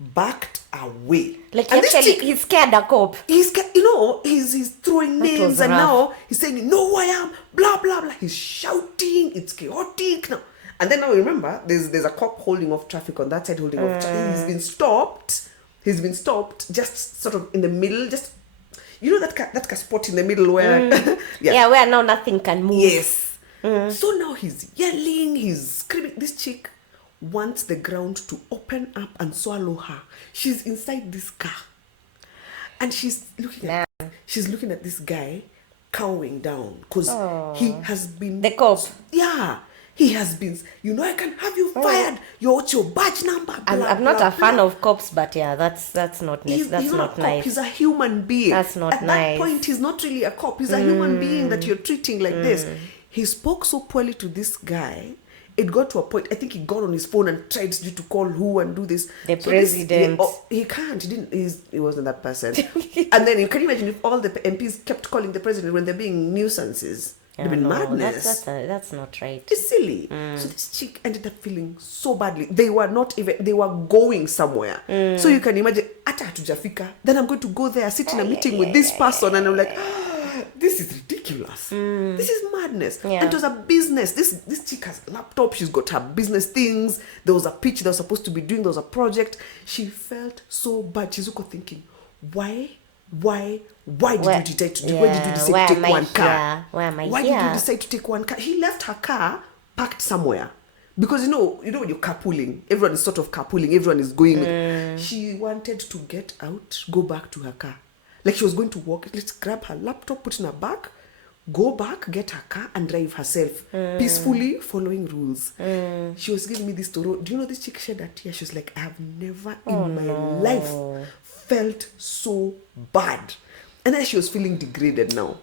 backed away. Like, and actually, he scared the cop. He's throwing names, and now he's saying, you know who I am, blah, blah, blah. He's shouting. It's chaotic. Now. And then now remember, there's a cop holding off traffic on that side, holding off traffic. He's been stopped just sort of in the middle, just, that spot in the middle where... where now nothing can move. Yes. So now he's yelling, he's screaming. This chick wants the ground to open up and swallow her. She's inside this car. And she's looking at this guy cowering down because he has been... The cop. Yeah. He has been, I can have you fired. What's your badge number? Blah, I'm not blah, a fan of cops, but yeah, that's not nice. That's not nice. He's a human being. That's not At nice. that point, he's not really a cop. He's a human being that you're treating like this. He spoke so poorly to this guy It got to a point, I think he got on his phone and tried to call who and do this. The president. He can't. He wasn't that person. And then you can imagine if all the MPs kept calling the president when they're being nuisances. It'd been madness. That's not right. It's silly. So this chick ended up feeling so badly. They were going somewhere. So you can imagine, ata hatujafika, then I'm going to go there, sit in a meeting with this person, and I'm like, this is ridiculous. This is madness. Yeah. And it was a business. This chick has a laptop. She's got her business things. There was a pitch they were supposed to be doing. There was a project. She felt so bad. She's thinking, why did you decide to do? Why did you decide to take one car? Why did you decide to take one car? He left her car parked somewhere. Because you know when you're carpooling, everyone is sort of carpooling, everyone is going. She wanted to get out, go back to her car. Like she was going to walk, let's grab her laptop, put in her bag, go back, get her car and drive herself. Peacefully following rules. She was giving me this story. Do you know this chick shed a tear? She was like, I have never in my life felt so bad. And then she was feeling degraded now.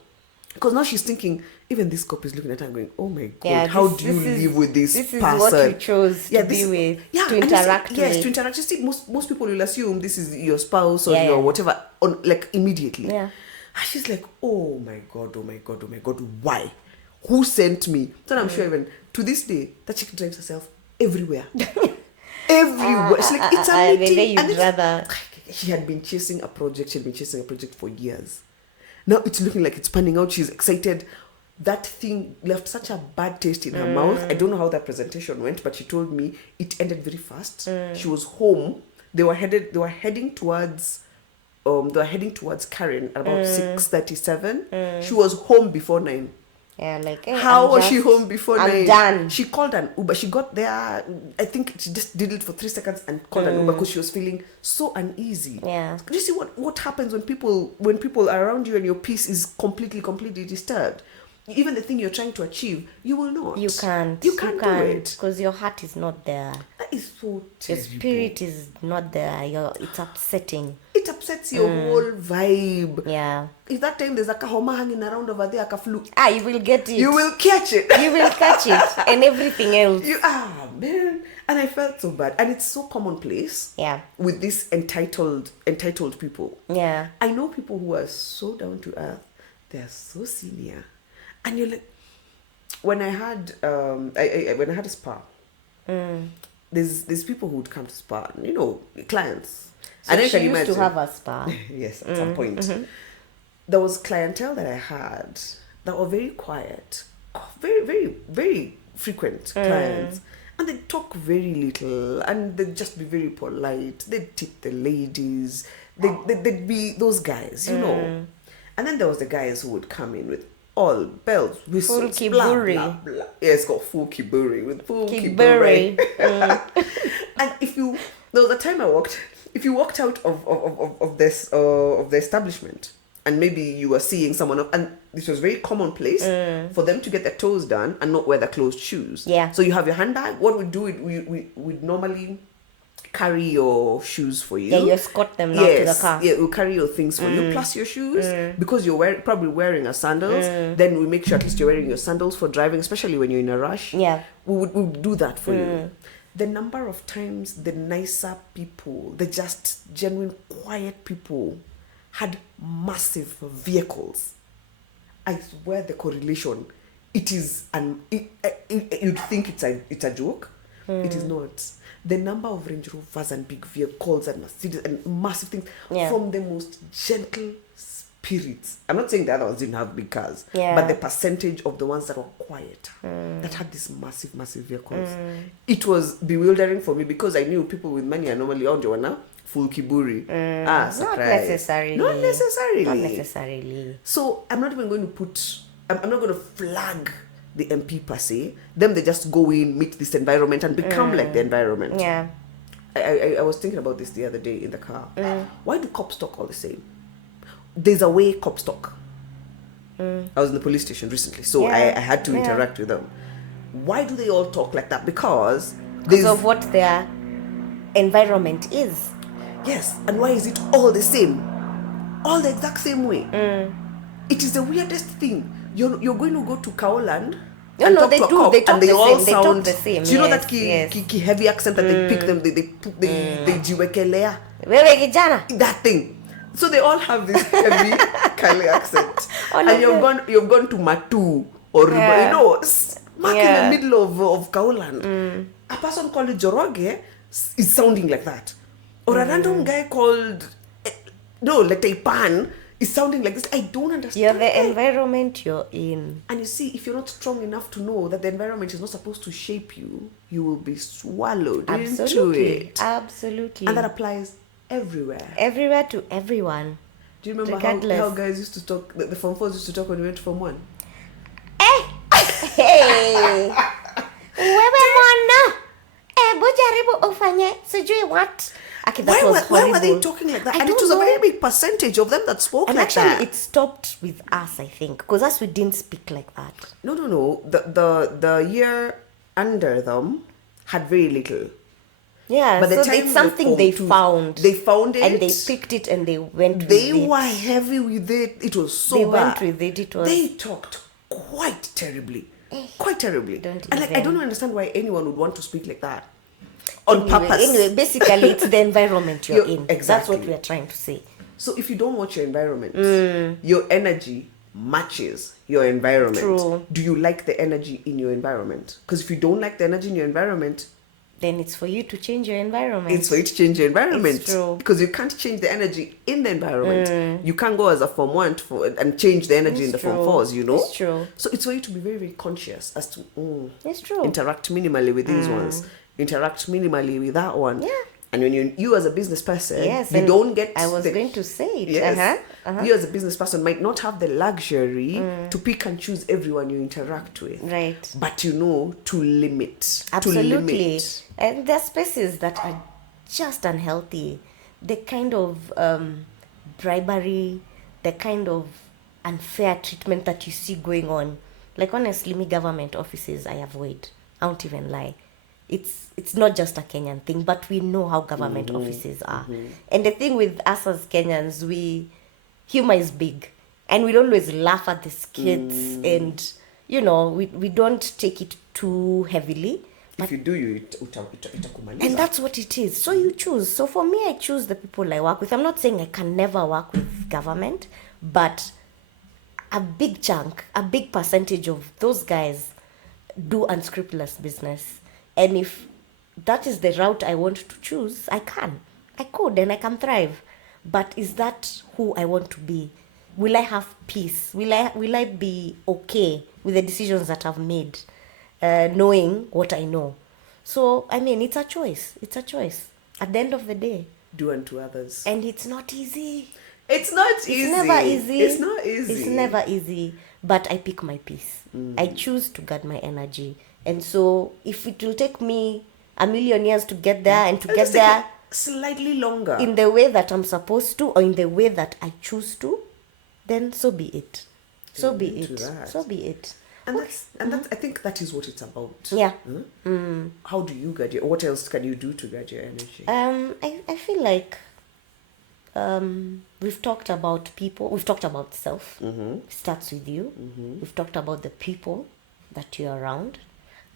Because now she's thinking, even this cop is looking at her and going, oh my God, how do you live with this person? This is what you chose to be with, to interact with. Yes, to interact. You see, most people will assume this is your spouse or your whatever, like immediately. Yeah. And she's like, oh my God, why? Who sent me? So I'm sure even to this day, that chick drives herself everywhere. Everywhere. She's like, it's a meeting. She had been chasing a project. For years. Now it's looking like it's panning out. She's excited. That thing left such a bad taste in her mouth. I don't know how that presentation went, but she told me it ended very fast. She was home. They were heading towards Karen at about 6:37. She was home before 9. Yeah, like how was she home before 9? I'm done. She called an Uber. She got there. I think she just did it for 3 seconds and called an Uber because she was feeling so uneasy. Yeah. Do you see what happens when people are around you and your peace is completely disturbed? Even the thing you're trying to achieve, you will not. You can't do it because your heart is not there. That is so terrible. Your spirit is not there. It's upsetting. It upsets your whole vibe. Yeah. If that time there's a kahoma hanging around over there, a flu. You will get it. You will catch it. You will catch it, and everything else. Man. And I felt so bad, and it's so commonplace. Yeah. With these entitled people. Yeah. I know people who are so down to earth. They're so senior. And you're like, when I had a spa, there's people who would come to spa, clients. So and she used to have a spa. Yes, at some point. There was clientele that I had that were very quiet, very, very, very frequent clients. And they'd talk very little, and they'd just be very polite. They'd tip the ladies. They'd be those guys, And then there was the guys who would come in with all bells, whistles, full blah, kiburi. blah, blah. Yeah, it's got full kiburi with full kiburi. And there was a time if you walked out of the establishment, and maybe you were seeing someone, and this was very commonplace for them to get their toes done and not wear the closed shoes. Yeah. So you have your handbag. What we do, we'd normally carry your shoes for you. Yeah, you escort them now to the car. Yeah, we'll carry your things for you, plus your shoes, because you're probably wearing a sandals. Then we make sure at least you're wearing your sandals for driving, especially when you're in a rush. Yeah. We would do that for you. The number of times the nicer people, the just genuine quiet people had massive vehicles. I swear the correlation, it is, you'd think it's a joke. It is not. The number of Range Rovers and big vehicles and Mercedes and massive things from the most gentle spirits. I'm not saying the other ones didn't have big cars, but the percentage of the ones that were quiet, that had these massive vehicles. It was bewildering for me because I knew people with money are normally on Joanna, full kiburi. Not necessarily. Not necessarily. So I'm not even going to I'm not going to flag the MP per se. Them, they just go in, meet this environment and become like the environment. Yeah. I was thinking about this the other day in the car. Why do cops talk all the same? There's a way cops talk. I was in the police station recently, so I had to interact with them. Why do they all talk like that? Because of what their environment is. Yes, and why is it all the same? All the exact same way. It is the weirdest thing. You're going to go to Kaoland and No, talk they to a do. cop, They talk and they the all same. They talk sound the same. Do you know Yes, that yes. ki heavy accent that they pick them, they jiwekelea Wewe kijana. that thing. So they all have this heavy Kali accent, Oh, and no. you've gone to Matu or Yeah. you know, smack in Yeah. the middle of Kauland. A person called Joroge is sounding like that, or a random guy called Letaipan is sounding like this. I don't understand. You're the environment you're in. And you see, if you're not strong enough to know that the environment is not supposed to shape you, you will be swallowed into it. Absolutely. And that applies everywhere. Everywhere to everyone. Do you remember Regardless. how guys used to talk, the Form 4s used to talk when we went to Form 1? Hey! Wewe mwana! Bujaribu ufanye sijui what? Okay, that was horrible. Why were they talking like that? And it was a very big percentage of them that spoke and like actually, that. it stopped with us, I think, because us we didn't speak like that. No. The year under them had very little. Yeah, But the so time it's something they found. They found it. And they picked it and they went with it. They were heavy with it. It was so They bad. went with it. It was... They talked quite terribly. Quite terribly. And like, even- I don't understand why anyone would want to speak like that. On purpose. Anyway, basically, it's the environment you're in. Exactly. That's what we are trying to say. So if you don't watch your environment, your energy matches your environment. True. Do you like the energy in your environment? Because if you don't like the energy in your environment, Then it's for you to change your environment. it's for you to change your environment. It's true. Because you can't change the energy in the environment. You can't go as a Form 1 and change the energy in the Form 4s, you know? It's true. So it's for you to be very, very conscious as to It's true. interact minimally with these ones. Interact minimally with that one. Yeah. And when you as a business person, Yes, you and don't get I was going to say it. Yes. Uh-huh. You as a business person might not have the luxury to pick and choose everyone you interact with. Right. But you know, to limit. Absolutely. To limit. And there are spaces that are just unhealthy. The kind of bribery, the kind of unfair treatment that you see going on. Like, honestly, me government offices, I avoid. I won't even lie. It's not just a Kenyan thing, but we know how government offices are. And the thing with us as Kenyans, humor is big. And we'll always laugh at the skits and, you know, we don't take it too heavily. If you do, itakumaliza. And that's what it is. So you choose. So for me, I choose the people I work with. I'm not saying I can never work with government, but a big chunk, a big percentage of those guys do unscrupulous business. And if that is the route I want to choose, I could, and I can thrive. But is that who I want to be? Will I have peace? Will I be okay with the decisions that I've made, knowing what I know? So, I mean, it's a choice. It's a choice. At the end of the day. Do unto others. And it's not easy. It's not easy. It's never easy. It's not easy. It's never easy. But I pick my peace. I choose to guard my energy. And so, if it will take me a million years to get there and to get there slightly longer in the way that I'm supposed to, or in the way that I choose to, then so be it. So be it. So be it. And that's I think that is what it's about. Yeah. How do you guard your? What else can you do to guard your energy? I feel like we've talked about people. We've talked about self. It starts with you. We've talked about the people that you're around.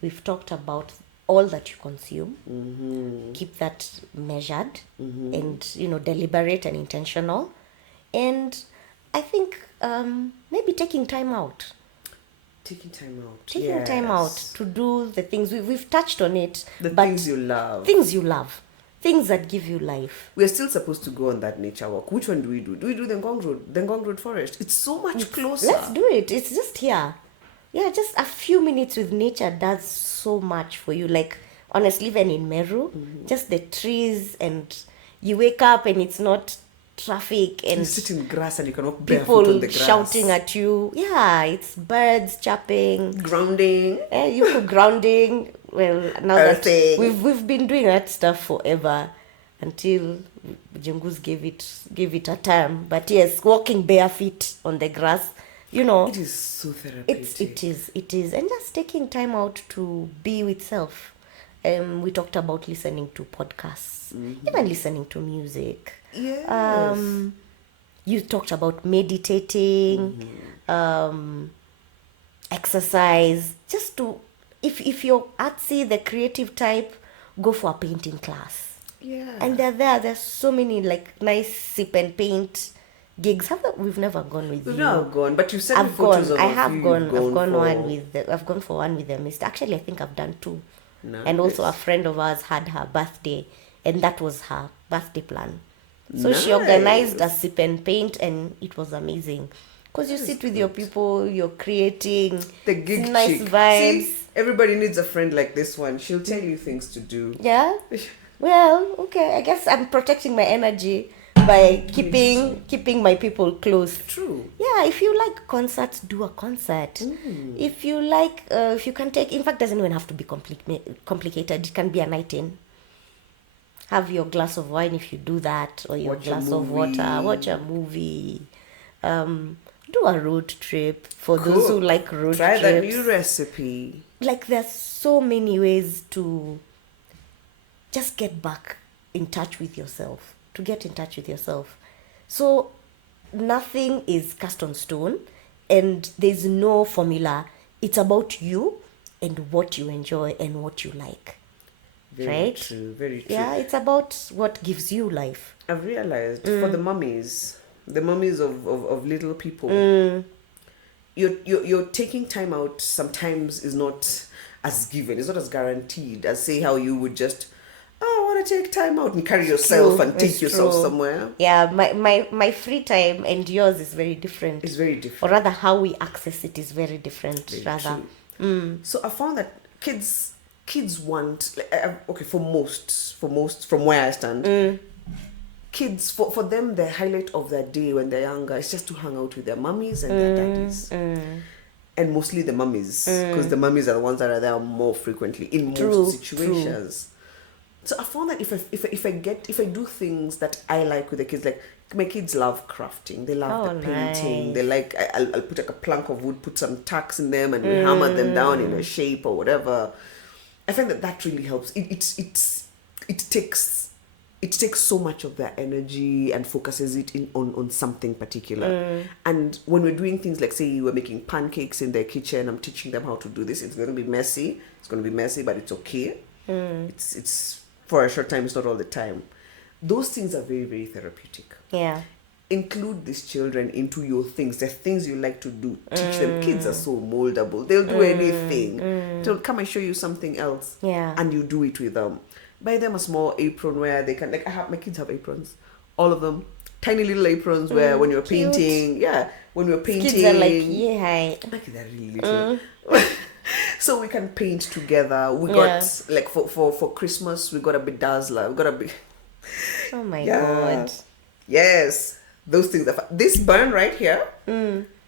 We've talked about all that you consume. Keep that measured and, you know, deliberate and intentional. And I think maybe taking time out. Taking time out. Taking time out to do the things. We've touched on it. But things you love. Things you love. Things that give you life. We're still supposed to go on that nature walk. Which one do we do? Do we do the Ngong Road? The Ngong Road Forest? It's so much closer. Let's do it. It's just here. Yeah, just a few minutes with nature does so much for you. Like, honestly, even in Meru, just the trees, and you wake up and it's not traffic and you sit in grass and you can walk barefoot on people the grass. shouting at you. Yeah, it's birds chirping. Grounding. You put grounding. Well, now Earthing. that we've been doing that stuff forever until Jungus gave it a term. But yes, walking barefoot on the grass. You know, It is so therapeutic. It is. And just taking time out to be with self. We talked about listening to podcasts, even listening to music. Yes. You talked about meditating. I exercise, just to, if you're artsy, the creative type, go for a painting class. Yeah. And there's so many like nice sip and paint gigs. We've never gone with We've you. never gone, but you sent me I've photos gone. of I a have few gone. you've gone I've gone for one with the Mist. Actually, I think I've done two. Nice. And also a friend of ours had her birthday, and that was her birthday plan. So she organized a sip and paint, and it was amazing. Because you sit with your people, you're creating. The gig nice chick. vibes. See, everybody needs a friend like this one. She'll tell you things to do. Yeah. Well, okay. I guess I'm protecting my energy by keeping my people close. True. Yeah, if you like concerts, do a concert. If you like, if you can take, in fact, doesn't even have to be complicated. It can be a night in. Have your glass of wine if you do that, or your glass of water. Watch a movie. Do a road trip for those who like road trips. Try that new recipe. Like, there's so many ways to just get back in touch with yourself. To get in touch with yourself. So nothing is cast on stone, and there's no formula. It's about you and what you enjoy and what you like. Very true, very true. Yeah, it's about what gives you life. I've realized for the mummies of little people, you're taking time out sometimes is not as given. It's not as guaranteed as, say, how you would just, I want to take time out and carry yourself and take yourself somewhere. Yeah, my free time and yours is very different. It's very different. Or rather, how we access it is very different. Very true. So I found that kids want, okay, for most from where I stand, kids, for them, the highlight of their day when they're younger is just to hang out with their mummies and their daddies. And mostly the mummies, because the mummies are the ones that are there more frequently in most situations. So I found that if I do things that I like with the kids, like my kids love crafting, they love the painting, they like, I'll put like a plank of wood, put some tacks in them, and we hammer them down in a shape or whatever. I find that really helps. It takes so much of their energy and focuses it on something particular. And when we're doing things like, say, we're making pancakes in their kitchen, I'm teaching them how to do this. It's going to be messy. But it's okay. It's for a short time. It's not all the time. Those things are very, very therapeutic. Yeah. Include these children into your things, the things you like to do. Teach them. Kids are so moldable. They'll do anything. They'll come and show you something else. Yeah. And you do it with them. Buy them a small apron where they can, like, my kids have aprons. All of them. Tiny little aprons where when you're painting, when we're painting. Kids are like, yeah. My kids are really little. So we can paint together. We got, like, for Christmas, we got a bedazzler. We got a big... Oh my God. Yes. Those things are this burn right here,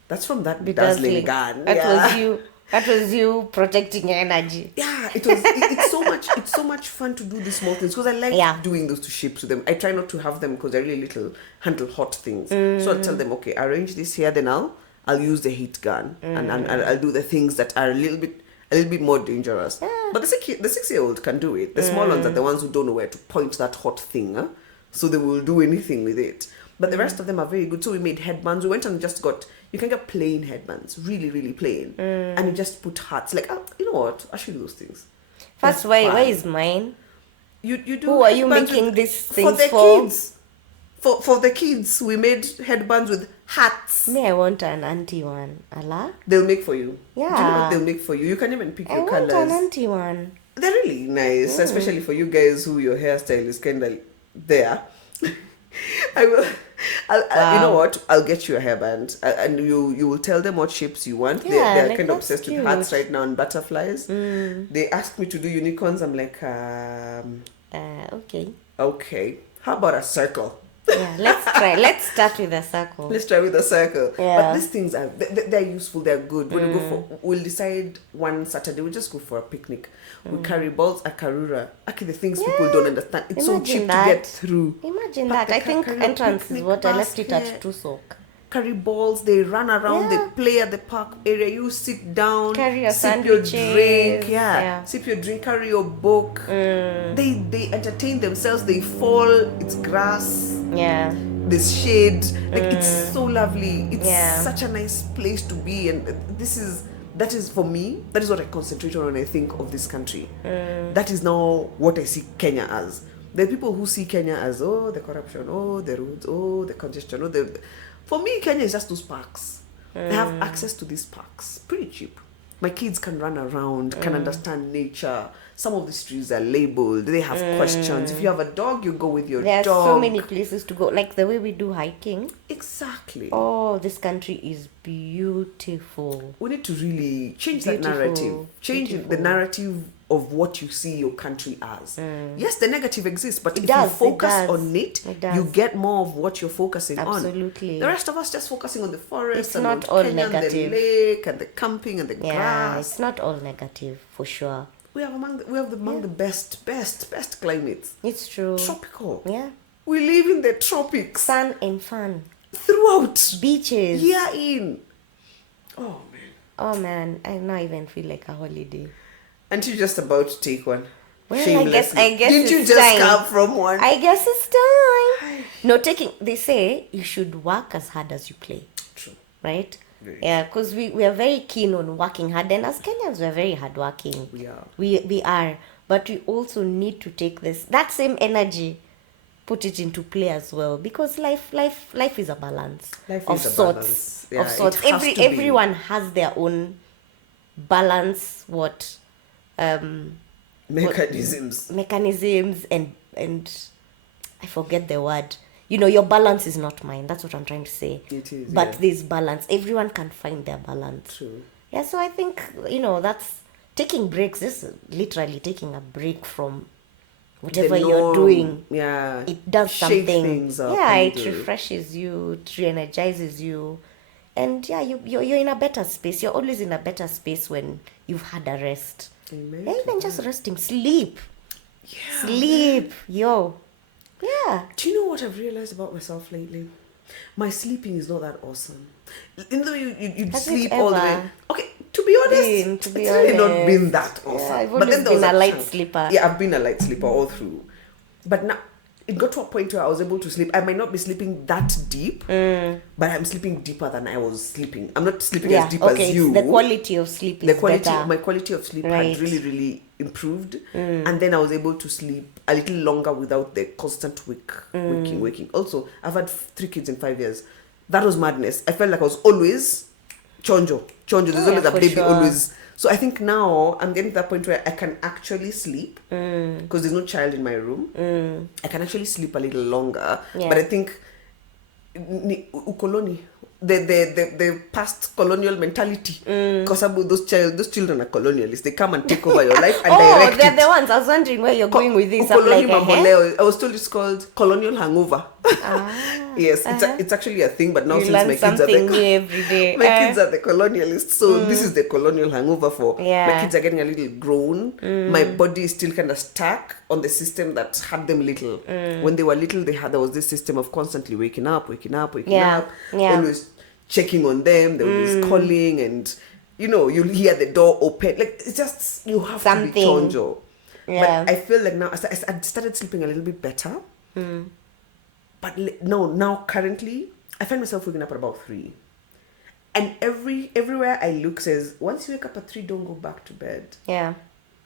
that's from that bedazzling gun. That was you protecting your energy. Yeah, it's so much fun to do these small things, because I like doing those to shapes with them. I try not to have them because they're really little, handle hot things. So I'll tell them, okay, arrange this here, then I'll use the heat gun and I'll do the things that are a little bit more dangerous. But the 6-year-old can do it. The small ones are the ones who don't know where to point that hot thing, so they will do anything with it. But the rest of them are very good. So we made headbands. We went and just you can get plain headbands, really, really plain. And you just put hearts. Like, you know what? I'll show you those things. First, why is mine? You do. Who are you making these things for? The kids. For the kids, we made headbands with hats. Me, I want an auntie one. Allah? They'll make for you. Yeah. Do you know what they'll make for you? You can even pick your colors. I want an auntie one. They're really nice, especially for you guys who your hairstyle is kind of there. You know what? I'll get you a hairband, and you will tell them what shapes you want. They're like, kind of obsessed cute. with hats right now and butterflies. They asked me to do unicorns. I'm like, okay. How about a circle? Yeah, let's try. Let's start with a circle. Let's try with a circle. Yeah. But these things are they're useful. They're good. When we go we'll decide one Saturday. We'll just go for a picnic. We carry balls, a karura. Actually, the things people don't understand. It's so cheap to get through. Imagine that. I think entrance is what I left it at Tusok. Carry balls. They run around. They play at the park area. You sit down. Carry your sip your sandwiches. drink. Sip your drink. Carry your book. They entertain themselves. They fall. It's grass. Yeah. There's shade. Like, it's so lovely. It's such a nice place to be. And this is that is, for me, that is what I concentrate on when I think of this country. That is now what I see Kenya as. There are people who see Kenya as, oh, the corruption, oh, the roads, oh, the congestion, oh, the... For me, Kenya is just those parks. They have access to these parks, pretty cheap. My kids can run around, can understand nature. Some of the streets are labeled. They have questions. If you have a dog, you go with your dog. There are so many places to go. Like the way we do hiking. Exactly. Oh, this country is beautiful. We need to really change that narrative. Change the narrative of what you see your country as. Yes, the negative exists, but if you focus on it, you get more of what you're focusing on. Absolutely. The rest of us just focusing on the forest, it's and not on all Kenya, negative. and the lake and the camping and the grass. Yeah, it's not all negative, for sure. We have among the best climates. It's true. Tropical. Yeah. We live in the tropics. Sun and fun. Throughout. Beaches. Year in. Oh, man. Oh, man. I now even feel like a holiday. Aren't you just about to take one? Well, Shamelessly. I guess Didn't you it's just time. come from one? I guess it's time. No, they say you should work as hard as you play. True. Right? Very Yeah, because we are very keen on working hard, and as Kenyans we're very hardworking. We are. We are, but we also need to take that same energy, put it into play as well, because life is a balance. Life of is a sorts. balance. Yeah, of sorts. it has to be. Everyone has their own balance. Mechanisms and I forget the word. Your balance is not mine. That's what I'm trying to say. It is. But there's balance. Everyone can find their balance. True. Yeah, so I think, that's taking breaks. This is literally taking a break from whatever you're doing. Yeah. It does Shake something. things up. Yeah, it refreshes you, it re-energizes you. And yeah, you're in a better space. You're always in a better space when you've had a rest. Amen. Yeah, even just resting. Sleep. Yeah. Sleep. Yo. Yeah. Do you know what I've realized about myself lately? My sleeping is not that awesome. Even though you sleep all the way. Okay, to be honest, it's really not been that awesome. Yeah, I've always been a light sleeper. Yeah, I've been a light sleeper all through. But now, it got to a point where I was able to sleep. I might not be sleeping that deep, but I'm sleeping deeper than I was sleeping. I'm not sleeping as deep as you. The quality of sleep is better. My quality of sleep had really, really improved. And then I was able to sleep a little longer without the constant waking. Also, I've had 3 kids in 5 years. That was madness. I felt like I was always chonjo. There's always a baby, always. So I think now I'm getting to that point where I can actually sleep because there's no child in my room. I can actually sleep a little longer. Yeah. But I think ukoloni, the past colonial mentality, because those children are colonialists. They come and take over your life and direct they're it. the ones. I was wondering where you're going with this. I'm like, I was told it's called colonial hangover. Yes, it's actually a thing, but now since my kids are every day. My kids are the colonialists, so this is the colonial hangover for my kids are getting a little grown. My body is still kind of stuck on the system that had them little. When they were little, there was this system of constantly waking up, always checking on them. They were always calling, and you'll hear the door open. Like, it's just, you have to be chonjo. Yeah. But I feel like now I started sleeping a little bit better. But now currently, I find myself waking up at about 3. And everywhere I look says, once you wake up at 3, don't go back to bed. Yeah.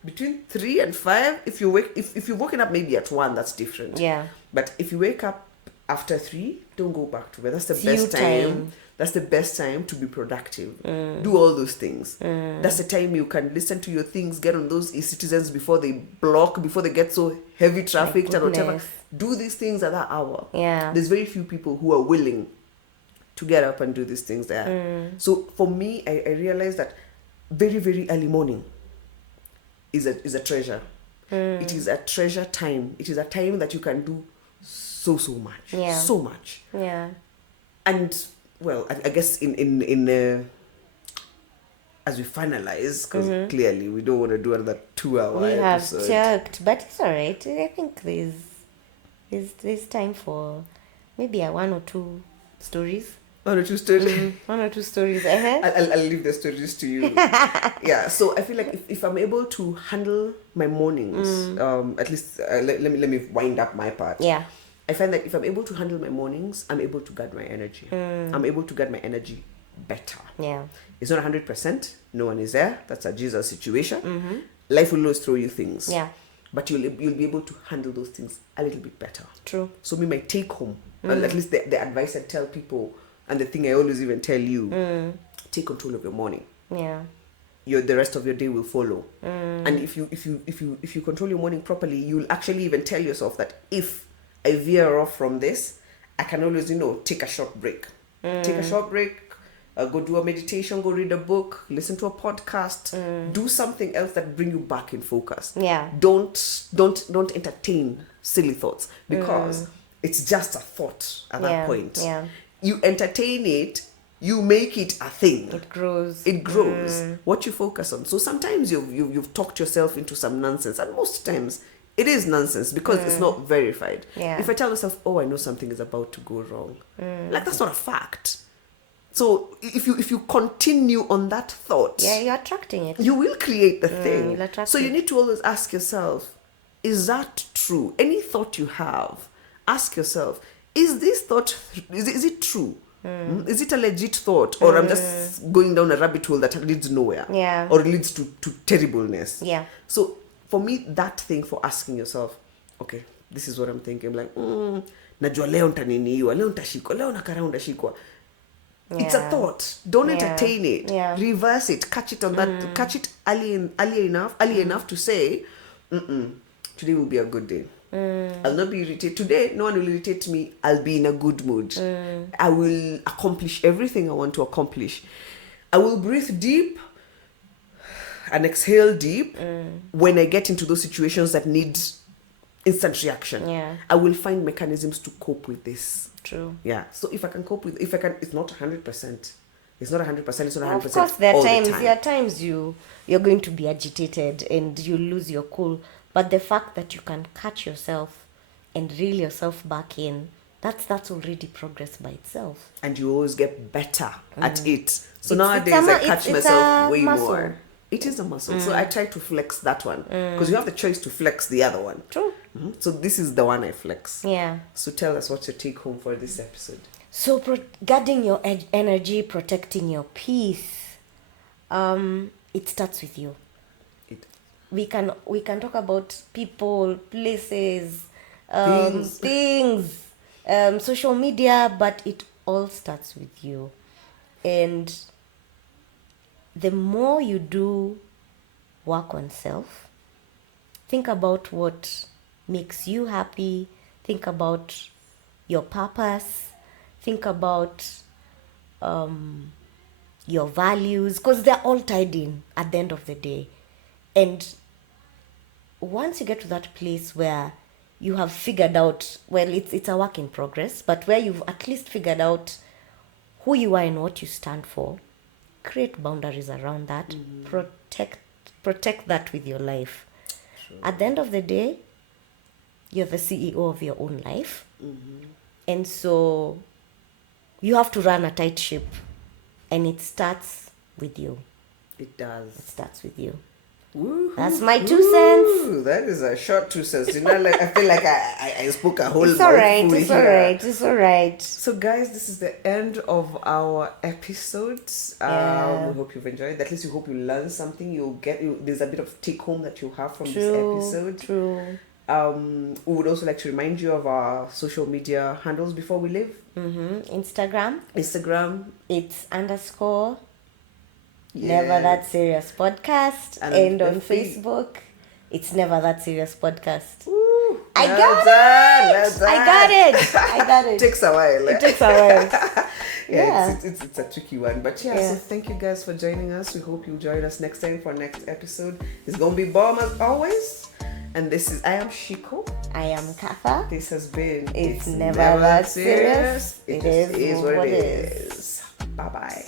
Between 3 and 5, if you've woken up maybe at 1, that's different. Yeah. But if you wake up after 3, don't go back to bed. That's the best time. That's the best time to be productive. Do all those things. That's the time you can listen to your things, get on those e-citizens before they get so heavy traffic and whatever. Do these things at that hour. Yeah. There's very few people who are willing to get up and do these things there. So for me, I realized that very, very early morning is a treasure. It is a treasure time. It is a time that you can do so much. Yeah. So much. Yeah. And well, I guess in as we finalize, because clearly we don't want to do another 2-hour episode. We have talked, but it's alright. I think there's time for maybe 1 or 2 stories. 1 or 2 stories. 1 or 2 stories. I'll leave the stories to you. Yeah. So I feel like if I'm able to handle my mornings, at least let me wind up my part. Yeah. I find that if I'm able to handle my mornings, I'm able to guard my energy. I'm able to guard my energy better. Yeah. It's not 100%. No one is there. That's a Jesus situation. Life will always throw you things. Yeah. But you'll be able to handle those things a little bit better. True. So me, my take home, at least the advice I tell people, and the thing I always even tell you, take control of your morning. Yeah. The rest of your day will follow. And if you control your morning properly, you'll actually even tell yourself that if I veer off from this, I can always, take a short break. Take a short break, go do a meditation, go read a book, listen to a podcast, do something else that bring you back in focus. Yeah. Don't entertain silly thoughts, because it's just a thought at that point. Yeah. You entertain it, you make it a thing. It grows. What you focus on. So sometimes you've talked yourself into some nonsense, and most times it is nonsense because it's not verified. Yeah. If I tell myself, I know something is about to go wrong, like that's not a fact. So if you continue on that thought, you're attracting it. you will create the thing. You'll attract So you it. need to always ask yourself, is that true? Any thought you have, ask yourself, is this thought, is it true? Is it a legit thought, or I'm just going down a rabbit hole that leads nowhere? Yeah. Or leads to terribleness? Yeah. So for me, that thing for asking yourself, okay, this is what I'm thinking. I'm like, najua leo ntaniniwa, leo ntashikwa, leo nakarao ndashikwa. It's a thought. Don't entertain it. Yeah. Reverse it. Catch it on that. Catch it early enough to say, today will be a good day. I'll not be irritated. Today, no one will irritate me. I'll be in a good mood. I will accomplish everything I want to accomplish. I will breathe deep and exhale deep when I get into those situations that need instant reaction. Yeah. I will find mechanisms to cope with this. True. Yeah. So if I can cope with, it's not 100%. It's not 100%. It's not 100%. Of course, there all are times. the time. There are times you're going to be agitated and you lose your cool. But the fact that you can catch yourself and reel yourself back in, that's already progress by itself. And you always get better at it. So It's nowadays a mu- I catch it's myself a way muscle. more. It is a muscle. So I try to flex that one, because you have the choice to flex the other one. True. So this is the one I flex. Yeah. So tell us what's your take home for this episode. So guarding your energy, protecting your peace, it starts with you. We can talk about people, places, things, social media, but it all starts with you. And the more you do work on self, think about what makes you happy, think about your purpose, think about your values, because they're all tied in at the end of the day. And once you get to that place where you have figured out, well, it's a work in progress, but where you've at least figured out who you are and what you stand for, create boundaries around that. Protect that with your life. Sure. At the end of the day, you're the CEO of your own life. And so you have to run a tight ship, and it starts with you. It does. It starts with you. Woo-hoo. That's my 2 cents. That is a short 2 cents. I feel like I spoke a whole It's all right. mouthful It's here. all right. It's all right. So guys, this is the end of our episode. We hope you've enjoyed. At least we hope you learned something. There's a bit of take home that you have from this episode. True. We would also like to remind you of our social media handles before we leave. Instagram. It's _ Never That Serious Podcast. And on Facebook, it's Never That Serious Podcast. Ooh, I got it. Takes a while. It takes a while. It's a tricky one. But so thank you guys for joining us. We hope you'll join us next time for our next episode. It's going to be bomb as always. And I am Ciku. I am Nkatha. This has been It's Never That Serious. It is what it is. Bye-bye.